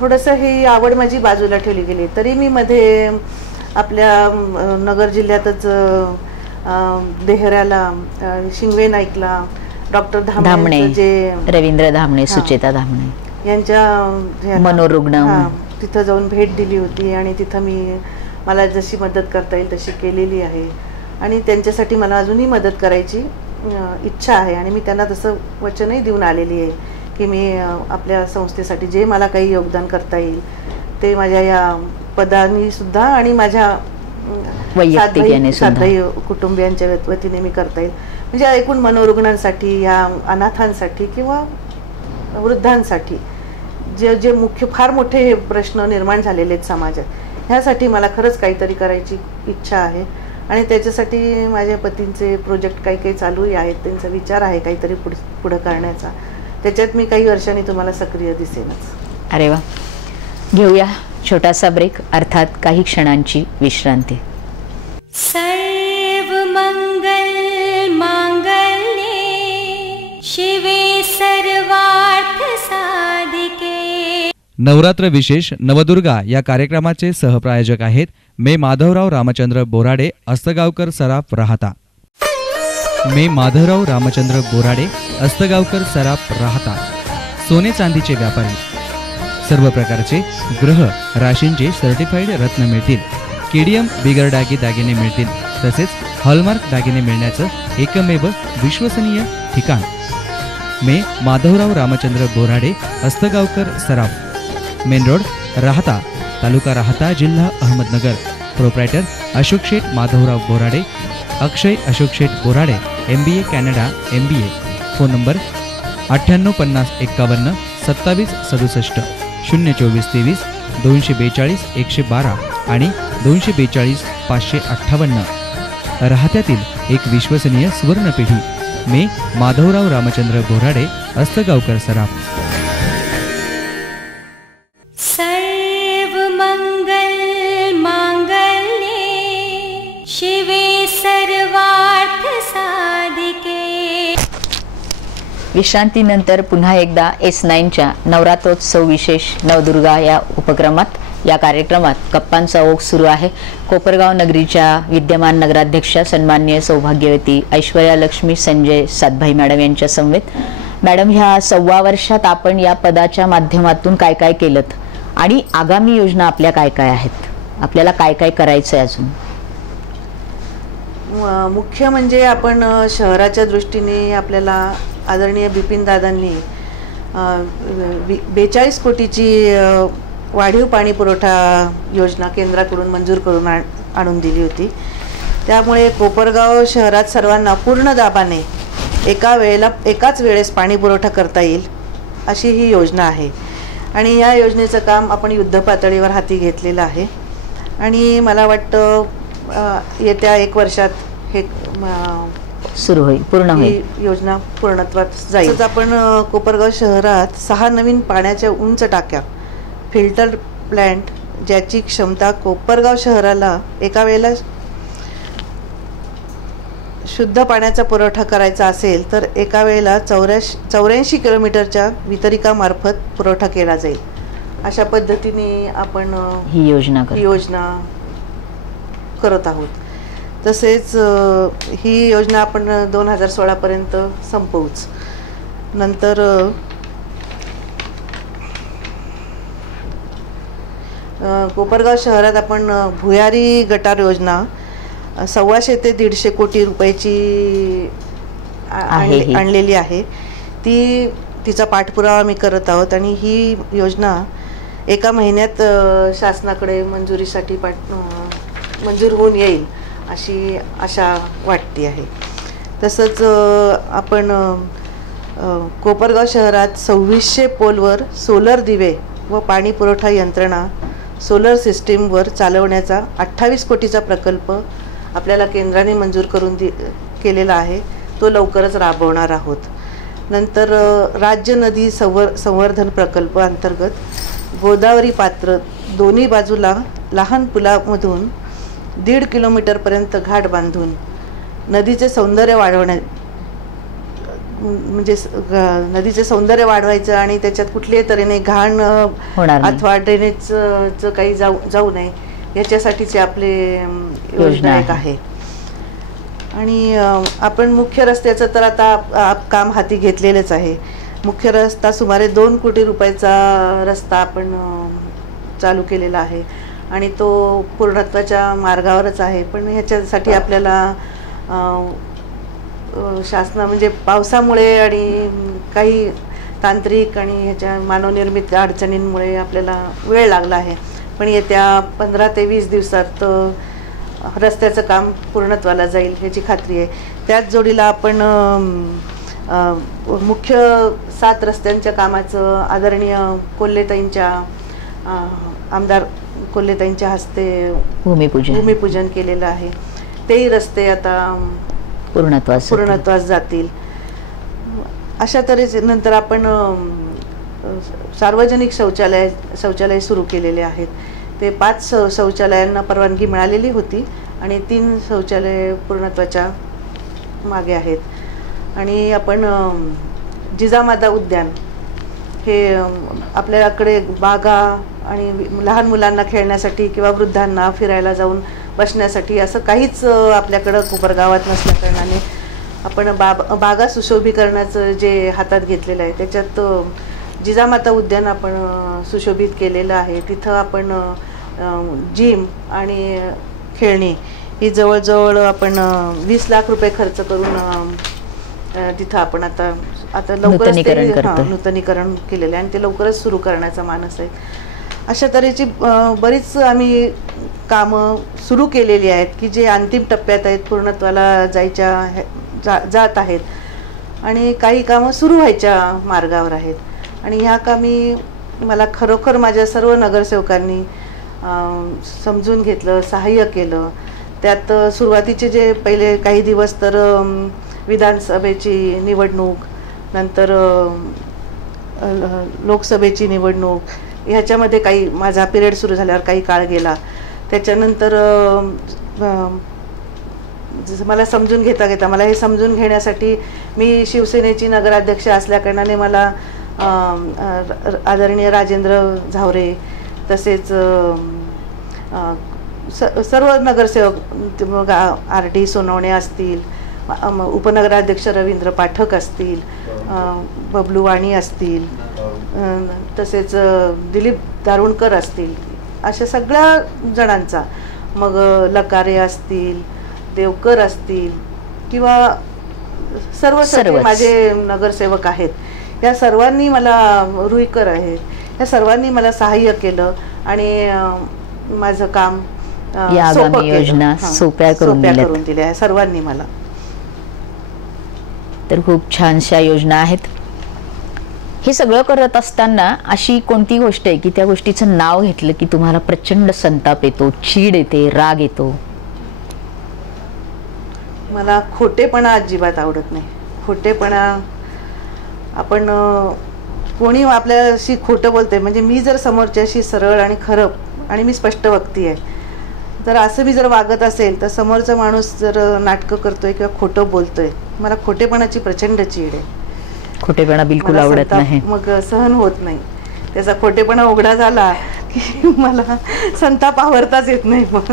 थोडंसं ही आवड माझी बाजूला ठेवली गेली. तरी मी मध्ये आपल्या नगर जिल्ह्यातच देहऱ्याला शिंगवे नाईकला डॉक्टर धामणे जे रवींद्र धामणे, सुचेता धामणे यांच्या मनोरुग्ण तिथं जाऊन भेट दिली होती आणि तिथं मला जशी मदत करता येईल तशी केलेली आहे. आणि त्यांच्यासाठी मला अजूनही मदत करायची इच्छा आहे आणि मी त्यांना तसं वचनही देऊन आलेली आहे की मी आपल्या संस्थेसाठी जे मला काही योगदान करता येईल ते माझ्या या पदांनी सुद्धा आणि माझ्या सातबाई कुटुंबियांच्या वतीने मी करता येईल. म्हणजे एकूण मनोरुग्णांसाठी, या अनाथांसाठी किंवा वृद्धांसाठी जे फार मोठे हे प्रश्न निर्माण झालेले आहेत समाजात, ह्यासाठी मला खरंच काहीतरी करायची इच्छा आहे. आणि त्याच्यासाठी माझ्या पतींचे प्रोजेक्ट काही चालूही आहेत, त्यांचा विचार आहे काहीतरी पुढं करण्याचा. त्याच्यात मी काही वर्षांनी तुम्हाला सक्रिय दिसेनच. अरे वा. घेऊया छोटासा ब्रेक, अर्थात काही क्षणांची विश्रांती. सर्व मंगल मांगल्ये शिवे सर्वार्थ साधिके. नवरात्र विशेष नवदुर्गा या कार्यक्रमाचे सहप्रायोजक आहेत मे माधवराव रामचंद्र बोराडे, अस्तगावकर सराफ, राहता. मे माधवराव रामचंद्र बोराडे, अस्तगावकर सराफ, राहता. सोने चांदीचे व्यापारी. सर्व प्रकारचे ग्रह राशींचे सर्टिफाईड रत्न मिळतील. केडीएम बिगर डागी दागिने मिळतील. तसेच हॉलमार्क दागिने मिळण्याचं एकमेव विश्वसनीय ठिकाण मे माधवराव रामचंद्र बोराडे, अस्तगावकर सराफ, मेन रोड, राहता, तालुका राहता, जिल्हा Ahmednagar. Proprietor Ashok Sheth Madhavrao Borade, Akshay Ashok Sheth Borade, MBA Canada MBA. Phone number 985051 2767 02423 242 112 आणि 242 558. राहत्यातील एक विश्वसनीय सुवर्णपेढी मे माधवराव रामचंद्र बोराडे, अस्तगावकर सराफ. सर्व मंगल मांगल्ये शिवे सर्वार्थ साधिके. विश्रांतीनंतर पुन्हा एकदा S9च्या नवरात्रोत्सव विशेष नवदुर्गा या उपक्रमात या कार्यक्रमात गप्पांचा ओघ सुरू आहे. कोपरगाव नगरीच्या विद्यमान नगराध्यक्षा सन्माननीय सौभाग्यवती ऐश्वर्या लक्ष्मी संजय सातभाई मॅडम यांच्या समवेत. मॅडम, ह्या 1.25 वर्षात आपण या पदाच्या माध्यमातून काय काय केलं आणि आगामी योजना आपल्या काय काय आहेत, आपल्याला काय काय करायचं आहे अजून? मुख्य म्हणजे आपण शहराच्या दृष्टीने आपल्याला आदरणीय बिपिन दादांनी 42 कोटीची वाढीव पाणी पुरवठा योजना केंद्राकडून मंजूर करून आणून दिली होती. त्यामुळे कोपरगाव शहरात सर्वांना पूर्ण दाबाने एकाच वेळेस पाणी पुरवठा करता येईल अशी ही योजना आहे. आणि या योजनेचं काम आपण युद्धपातळीवर हाती घेतलेलं आहे आणि मला वाटतं येत्या 1 वर्षात हे सुरू होईल, पूर्ण होईल, योजना पूर्णत्वात जाईल. आपण कोपरगाव शहरात 6 नवीन पाण्याच्या उंच टाक्या, फिल्टर प्लांट ज्याची क्षमता कोपरगाव शहराला एका वेळेला शुद्ध पाण्याचा पुरवठा करायचा असेल तर एका वेळेला 84 किलोमीटरच्या वितरिकामार्फत पुरवठा केला जाईल. अशा पद्धतीने आपण ही योजना करत आहोत. तसेच ही योजना आपण 2016 पर्यंत संपवूच. नंतर कोपरगाव शहरात आपण भुयारी गटार योजना 125 ते 150 कोटी रुपयाची आणलेली आहे. तिचा पाठपुरावा मी करत आहोत आणि ही योजना 1 महिन्यात शासनाकडे मंजुरीसाठी मंजूर होऊन येईल अशी आशा वाटते आहे. तसंच आपण कोपरगाव शहरात 2600 पोलवर सोलर दिवे व पाणी पुरवठा यंत्रणा सोलर सिस्टीमवर चालवण्याचा 28 कोटीचा प्रकल्प आपल्याला केंद्राने मंजूर करून केलेला आहे. तो लवकरच राबवणार आहोत. नंतर राज्य नदी संवर्धन प्रकल्प अंतर्गत गोदावरी पात्र दोन्ही बाजूला लहान पुलामधून 1.5 किलोमीटरपर्यंत घाट बांधून नदीचे सौंदर्य म्हणजे नदीचे सौंदर्य वाढवायचं आणि त्याच्यात कुठल्याही तऱ्हेने घाण अथवा ड्रेनेजचं काही जाऊ नये याच्यासाठीचे आपले योजना एक आहे. आणि आपण मुख्य रस्त्याचं तर आता काम हाती घेतलेलंच आहे. मुख्य रस्ता सुमारे 2 कोटी रुपयाचा रस्ता आपण चालू केलेला आहे आणि तो पूर्णत्वाच्या मार्गावरच आहे. पण ह्याच्यासाठी आपल्याला शासना म्हणजे पावसामुळे आणि काही तांत्रिक आणि ह्याच्या मानवनिर्मित अडचणींमुळे आपल्याला वेळ लागला आहे. पण येत्या 15 ते 20 दिवसात रस्त्याचं काम पूर्णत्वाला जाईल ह्याची खात्री आहे. त्याच जोडीला आपण मुख्य 7 रस्त्यांच्या कामाचं आदरणीय कोल्हेताईंच्या आमदार कोल्हेताईंच्या हस्ते भूमिपूजन केलेलं आहे. तेही रस्ते आता पूर्णत्वास जातील. अशा तऱ्हेचे नंतर आपण सार्वजनिक शौचालय सुरू केलेले आहेत. ते 5 शौचालयांना परवानगी मिळालेली होती आणि 3 शौचालय पूर्णत्वाच्या मागे आहेत. आणि आपण जिजामाता उद्यान हे आपल्याकडे बागा आणि लहान मुलांना खेळण्यासाठी किंवा वृद्धांना फिरायला जाऊन बसण्यासाठी असं काहीच आपल्याकडं कोपरगावात नसल्याकारणाने आपण बागा सुशोभीकरणाचं जे हातात घेतलेलं आहे त्याच्यात जिजामाता उद्यान आपण सुशोभित केलेलं आहे. तिथं आपण जिम आणि खेळणी ही जवळजवळ आपण 20 लाख रुपये खर्च करून तिथं आपण आता लवकरच नूतनीकरण केलेलं आहे आणि ते लवकरच सुरू करण्याचा मानस आहे. अशा तऱ्हेची बरीच आम्ही कामं सुरू केलेली आहेत की जे अंतिम टप्प्यात आहेत, पूर्णत्वाला जात आहेत आणि काही कामं सुरू व्हायच्या मार्गावर आहेत. आणि ह्या कामी मला खरोखर माझ्या सर्व नगरसेवकांनी समजून घेतलं, सहाय्य केलं. त्यात सुरुवातीचे जे पहिले काही दिवस तर विधानसभेची निवडणूक, नंतर लोकसभेची निवडणूक, ह्याच्यामध्ये काही माझा पिरियड सुरू झाल्यावर काही काळ गेला. त्याच्यानंतर मला समजून घेता मला हे समजून घेण्यासाठी मी शिवसेनेची नगराध्यक्ष असल्याकारणाने मला आदरणीय राजेंद्र झावरे तसेच सर्व नगरसेवक RD सोनवणे असतील, उपनगराध्यक्ष रवींद्र पाठक असतील, बबलू वाणी असतील, तसेच दिलीप दारुणकर असतील, अशा सगळ्या जणांचा, मग लकारे असतील, देवकर असतील किंवा सर्व माझे नगरसेवक आहेत, या सर्वांनी मला रुईकर आहेत, या सर्वांनी मला सहाय्य केलं आणि माझं काम योजना सोप्या करून दिल्या सर्वांनी मला. तर खूप छानशा योजना आहेत. हे सगळं करत असताना अशी कोणती गोष्ट आहे की त्या गोष्टीचं नाव घेतलं की तुम्हाला प्रचंड संताप येतो, चीड येते, राग येतो? मला खोटेपणा अजिबात आवडत नाही. खोटेपणा, आपण कोणी आपल्याशी खोटं बोलते म्हणजे मी जर समोरच्याशी सरळ आणि खरं आणि मी स्पष्ट वक्ती आहे, तर असं मी जर वागत असेल तर समोरचा माणूस जर नाटकं करतोय किंवा खोटं बोलतोय, मला खोटेपणाची प्रचंड चीड आहे. खोटेपणा बिलकुल आवडत नाही, मग सहन होत नाही. त्याचा खोटेपणा उघडा झाला की मला संताप आवरताच येत नाही. मग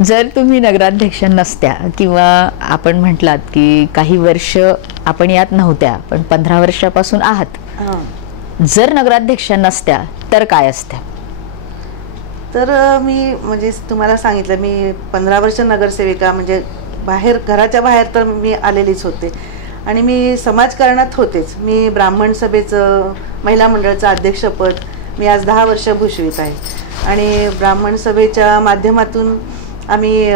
जर तुम्ही नगराध्यक्ष नसत्या किंवा आपण म्हटलात की काही वर्ष आपण यात नव्हत्या पण 15 वर्षापासून आहात, जर नगराध्यक्ष नसत्या तर काय असत्या? तर मी म्हणजे तुम्हाला सांगितलं, मी 15 वर्ष नगरसेविका, म्हणजे बाहेर घराच्या बाहेर तर मी आलेलीच होते आणि मी समाजकारणात होतेच. मी ब्राह्मण सभेचं महिला मंडळाचं अध्यक्षपद मी आज 10 वर्ष भूषवित आहे आणि ब्राह्मण सभेच्या माध्यमातून आम्ही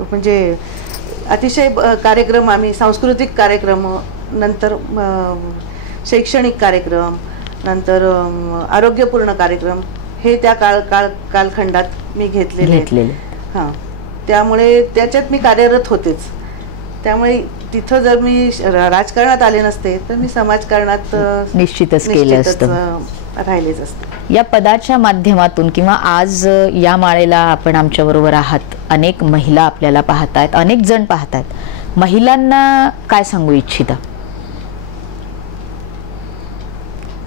म्हणजे अतिशय कार्यक्रम आम्ही सांस्कृतिक कार्यक्रम, नंतर शैक्षणिक कार्यक्रम, नंतर आरोग्यपूर्ण कार्यक्रम हे त्या कालखंडात मी घेतलेले. हां, त्यामुळे त्याच्यात मी कार्यरत होतेच. त्यामुळे तिथं जर मी राजकारणात आले नसते तर मी समाजकारणात निश्चितच केलं असतं, राहिलेच असते. या पदाच्या माध्यमातून किंवा आज या माळेला आपण आमच्या बरोबर आहात, अनेक महिला आपल्याला पाहतायत, अनेक जण पाहतायत. महिलांना काय सांगू इच्छिता?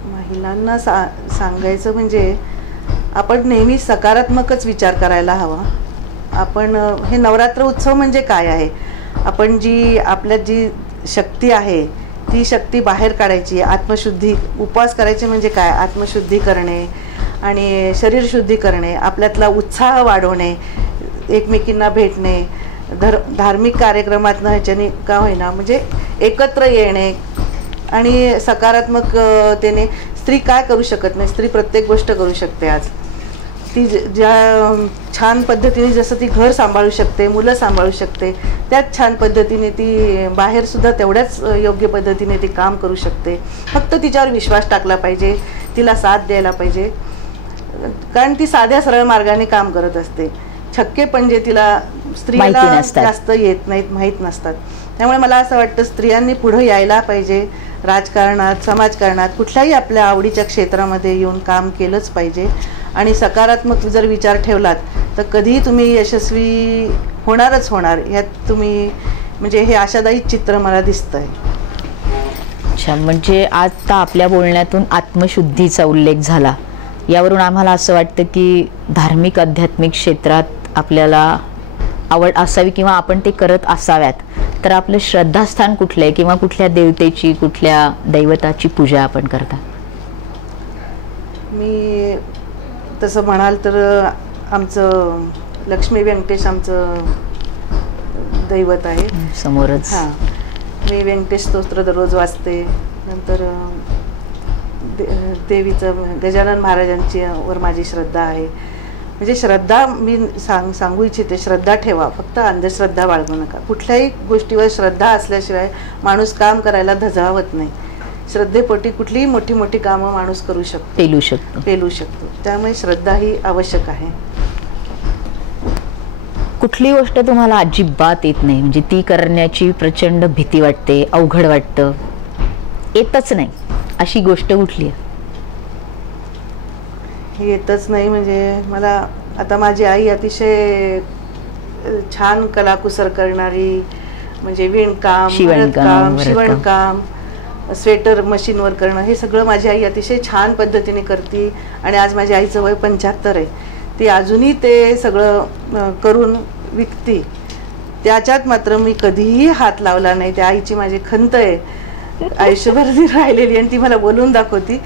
महिलांना सांगायचं म्हणजे आपण नेहमी सकारात्मकच विचार करायला हवा. आपण हे नवरात्र उत्सव म्हणजे काय आहे, आपण आपल्यात जी शक्ती आहे ती शक्ती बाहेर काढायची, आत्मशुद्धी. उपवास करायचे म्हणजे काय, आत्मशुद्धी करणे आणि शरीर शुद्धी करणे, आपल्यातला उत्साह वाढवणे, एकमेकींना भेटणे, धार्मिक कार्यक्रमातनं ह्याच्याने का होईना म्हणजे एकत्र येणे आणि सकारात्मकतेने. स्त्री काय करू शकत नाही, स्त्री प्रत्येक गोष्ट करू शकते. आज ती ज्या छान पद्धतीने जसं ती घर सांभाळू शकते, मुलं सांभाळू शकते, त्याच छान पद्धतीने ती बाहेरसुद्धा तेवढ्याच योग्य पद्धतीने ती काम करू शकते. फक्त तिच्यावर विश्वास टाकला पाहिजे, तिला साथ द्यायला पाहिजे, कारण ती साध्या सरळ मार्गाने काम करत असते. छक्के पंजे तिला स्त्रियाला जास्त येत नाहीत, माहीत नसतात. त्यामुळे मला असं वाटतं स्त्रियांनी पुढे यायला पाहिजे. राजकारणात, समाजकारणात, कुठल्याही आपल्या आवडीच्या क्षेत्रामध्ये येऊन काम केलंच पाहिजे. आणि सकारात्मक जर विचार ठेवलात तर कधीही तुम्ही यशस्वी होणारच होणार. ह्यात तुम्ही म्हणजे हे आशादायी चित्र मला दिसतंय. अच्छा, म्हणजे आता आपल्या बोलण्यातून आत्मशुद्धीचा उल्लेख झाला. यावरून आम्हाला असं वाटतं की धार्मिक आध्यात्मिक क्षेत्रात आपल्याला आवड असावी किंवा आपण ते करत असाव्यात. तर आपलं श्रद्धास्थान कुठलं आहे किंवा कुठल्या देवतेची, कुठल्या दैवताची पूजा आपण करता? मी तसं म्हणाल तर आमचं लक्ष्मी व्यंकटेश आमचं दैवत आहे समोरच. हां, मी व्यंकटेश स्तोत्र दररोज वाचते. नंतर देवीचं गजानन महाराजांची वर माझी श्रद्धा आहे. म्हणजे श्रद्धा मी सांगू इच्छिते, श्रद्धा ठेवा, फक्त अंधश्रद्धा बाळगू नका. कुठल्याही गोष्टीवर श्रद्धा असल्याशिवाय माणूस काम करायला धजावत नाही. श्रद्धेपोटी कुठलीही मोठी मोठी कामं माणूस करू शकतो, पेलू शकतो. त्यामुळे श्रद्धा ही आवश्यक आहे. कुठली गोष्ट तुम्हाला अजिबात येत नाही, म्हणजे ती करण्याची प्रचंड भीती वाटते, अवघड वाटतं, येतच नाही, अशी गोष्ट कुठली आहे? येतच नाही म्हणजे मला आता माझी आई अतिशय छान कलाकुसर करणारी, म्हणजे विणकाम, शिवणकाम, स्वेटर मशीनवर करणं, हे सगळं माझी आई अतिशय छान पद्धतीने करते. आणि आज माझ्या आईचं वय 75 आहे. ती अजूनही ते सगळं करून विकते. त्याच्यात मात्र मी कधीही हात लावला नाही. त्या आईची माझी खंत आहे, आयुष्यभर राहिलेली. आणि ती मला बोलून दाखवती,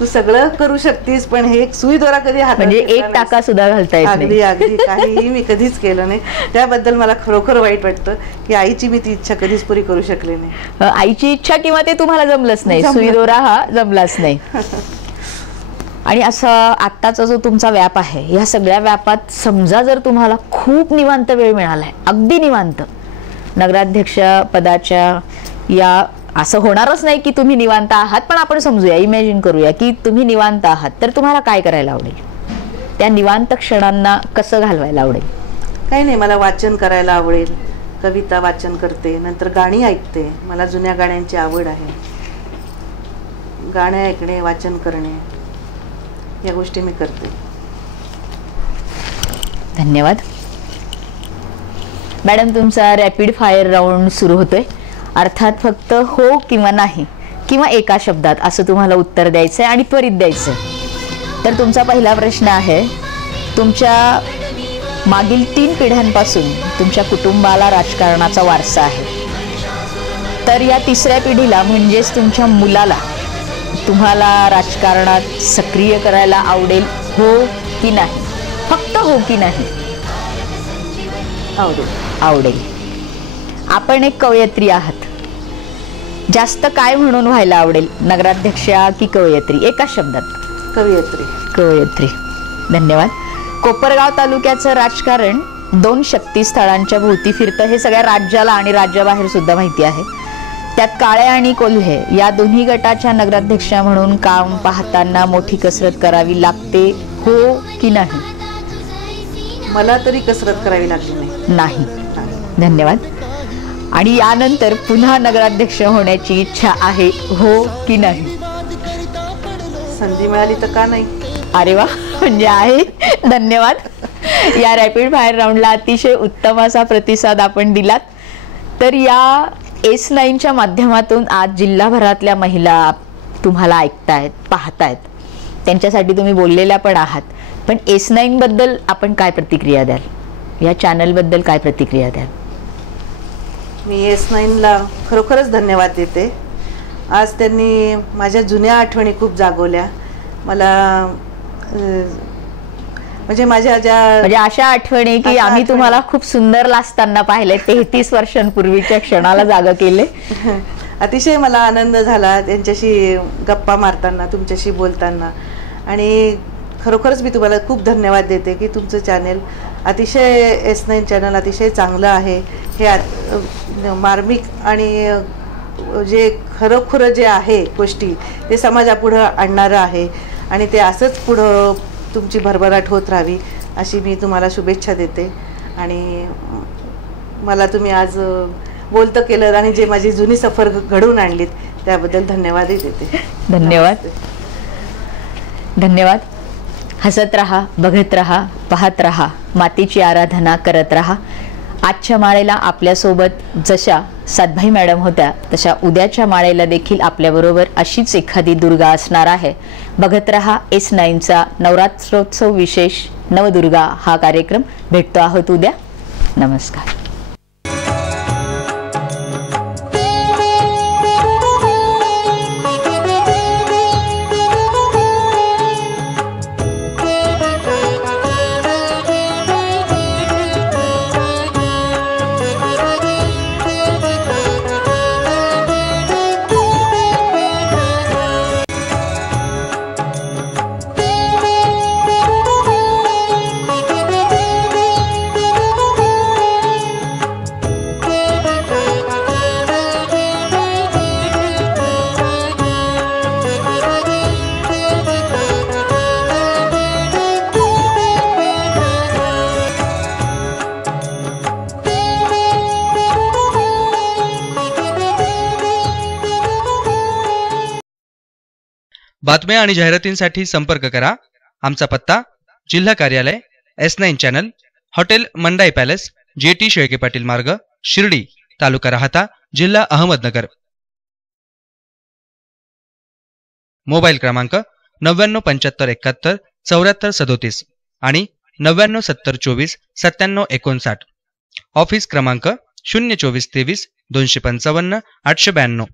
तू सगळं करू शकतीस पण हे सुई दोरा कधी हातात म्हणजे एक टाका सुद्धा घालता येत नाही. अगदी काहीही मी कधीच केलं नाही. त्याबद्दल मला खरोखर वाईट वाटतं की आईची मी ती इच्छा कधीच पुरी करू शकले नाही. आईची इच्छा किंवा ते तुम्हाला जमलंच नाही, सुई दोरा हा जमलाच नाही. आणि असं आत्ताचा जो तुमचा व्याप आहे, ह्या सगळ्या व्यापात समजा जर तुम्हाला खूप निवांत वेळ मिळालाय, अगदी निवांत, नगराध्यक्ष पदाच्या या, असं होणारच नाही की तुम्ही निवांत आहात, पण आपण समजूया, इमॅजिन करूया की तुम्ही निवांत आहात, तर तुम्हाला काय करायला आवडेल? त्या निवांत क्षणांना कसं घालवायला आवडेल? काही नाही, मला वाचन करायला आवडेल, कविता वाचन करते, नंतर गाणी ऐकते. मला जुन्या गाण्यांची आवड आहे. गाणे ऐकणे, वाचन करणे, या गोष्टी मी करते. धन्यवाद मॅडम. तुमचा रॅपिड फायर राऊंड सुरू होतोय. अर्थात फक्त हो किंवा नाही किंवा एका शब्दात असं तुम्हाला उत्तर द्यायचंय आणि त्वरित द्यायचंय. तर तुमचा पहिला प्रश्न आहे, तुमच्या मागील 3 पिढ्यांपासून तुमच्या कुटुंबाला राजकारणाचा वारसा आहे, तर या 3ऱ्या पिढीला म्हणजेच तुमच्या मुलाला तुम्हाला राजकारणात सक्रिय करायला आवडेल, हो की नाही? फक्त हो की नाही? आवडेल. आपण एक कवयित्री आहात, जास्त काय म्हणून व्हायला आवडेल, नगराध्यक्षा की कवयित्री? एका शब्दात. कवयित्री. धन्यवाद. कोपरगाव तालुक्याचं राजकारण 2 शक्तीस्थळांच्या भोवती फिरतं हे सगळ्या राज्याला आणि राज्याबाहेर सुद्धा माहिती आहे. त्यात काळे आणि कोल्हे या दोन्ही गटाच्या नगराध्यक्षा म्हणून काम पाहताना मोठी कसरत करावी लागते, हो की नाही? मला तरी कसरत करावी लागली नाही. धन्यवाद. आणि यानंतर पुन्हा नगराध्यक्ष होण्याची इच्छा आहे, हो की नाही? संधी मिळाली तर का नाही. अरे वा, म्हणजे आहे. धन्यवाद. या रॅपिड फायर राऊंडला अतिशय उत्तम असा प्रतिसाद आपण दिलात. तर या S9च्या माध्यमातून आज जिल्हाभरातल्या महिला तुम्हाला ऐकतायत, पाहतायत, त्यांच्यासाठी तुम्ही बोललेल्या पण आहात. पण S9 बद्दल आपण काय प्रतिक्रिया द्याल? या चॅनल बद्दल काय प्रतिक्रिया द्याल? मी S9ला खरोखरच धन्यवाद देते. आज त्यांनी माझ्या जुन्या आठवणी खूप जागवल्या. मला म्हणजे माझ्या म्हणजे अशा आठवणी की आम्ही तुम्हाला खूप सुंदर लाजताना पाहिले, 33 वर्षांपूर्वीच्या क्षणाला जागा केले. अतिशय मला आनंद झाला त्यांच्याशी गप्पा मारताना, तुमच्याशी बोलताना. आणि खरोखरच मी तुम्हाला खूप धन्यवाद देते की तुमचं चॅनेल अतिशय S9 चॅनल अतिशय चांगलं आहे. हे मार्मिक आणि जे खरोखर जे आहे गोष्टी ते समाजापुढं आणणारं आहे. आणि ते असंच पुढं तुमची भरभराट होत राहावी अशी मी तुम्हाला शुभेच्छा देते. आणि मला तुम्ही आज बोलतं केलं आणि जे माझी जुनी सफर घडवून आणलीत त्याबद्दल धन्यवादही देते. धन्यवाद. धन्यवाद. हसत रहा, बघत रहा, पाहत रहा, मातीची आराधना करत रहा. आजच्या माळेला आपल्यासोबत जशा सातभाई मॅडम होत्या तशा उद्याच्या माळेला देखील आपल्याबरोबर अशीच एखादी दुर्गा असणार आहे. बघत रहा S9चा नवरात्रोत्सव विशेष नवदुर्गा हा कार्यक्रम. भेटतो आहोत उद्या. नमस्कार. बातम्या आणि जाहिरातींसाठी संपर्क करा. आमचा पत्ता जिल्हा कार्यालय S9 channel, hotel Mandai palace, JT Shelke Patil मार्ग, शिर्डी, तालुका राहता, जिल्हा अहमदनगर. मोबाईल क्रमांक 997571 7437 आणि 997024 9759. ऑफिस क्रमांक 02423 255 892.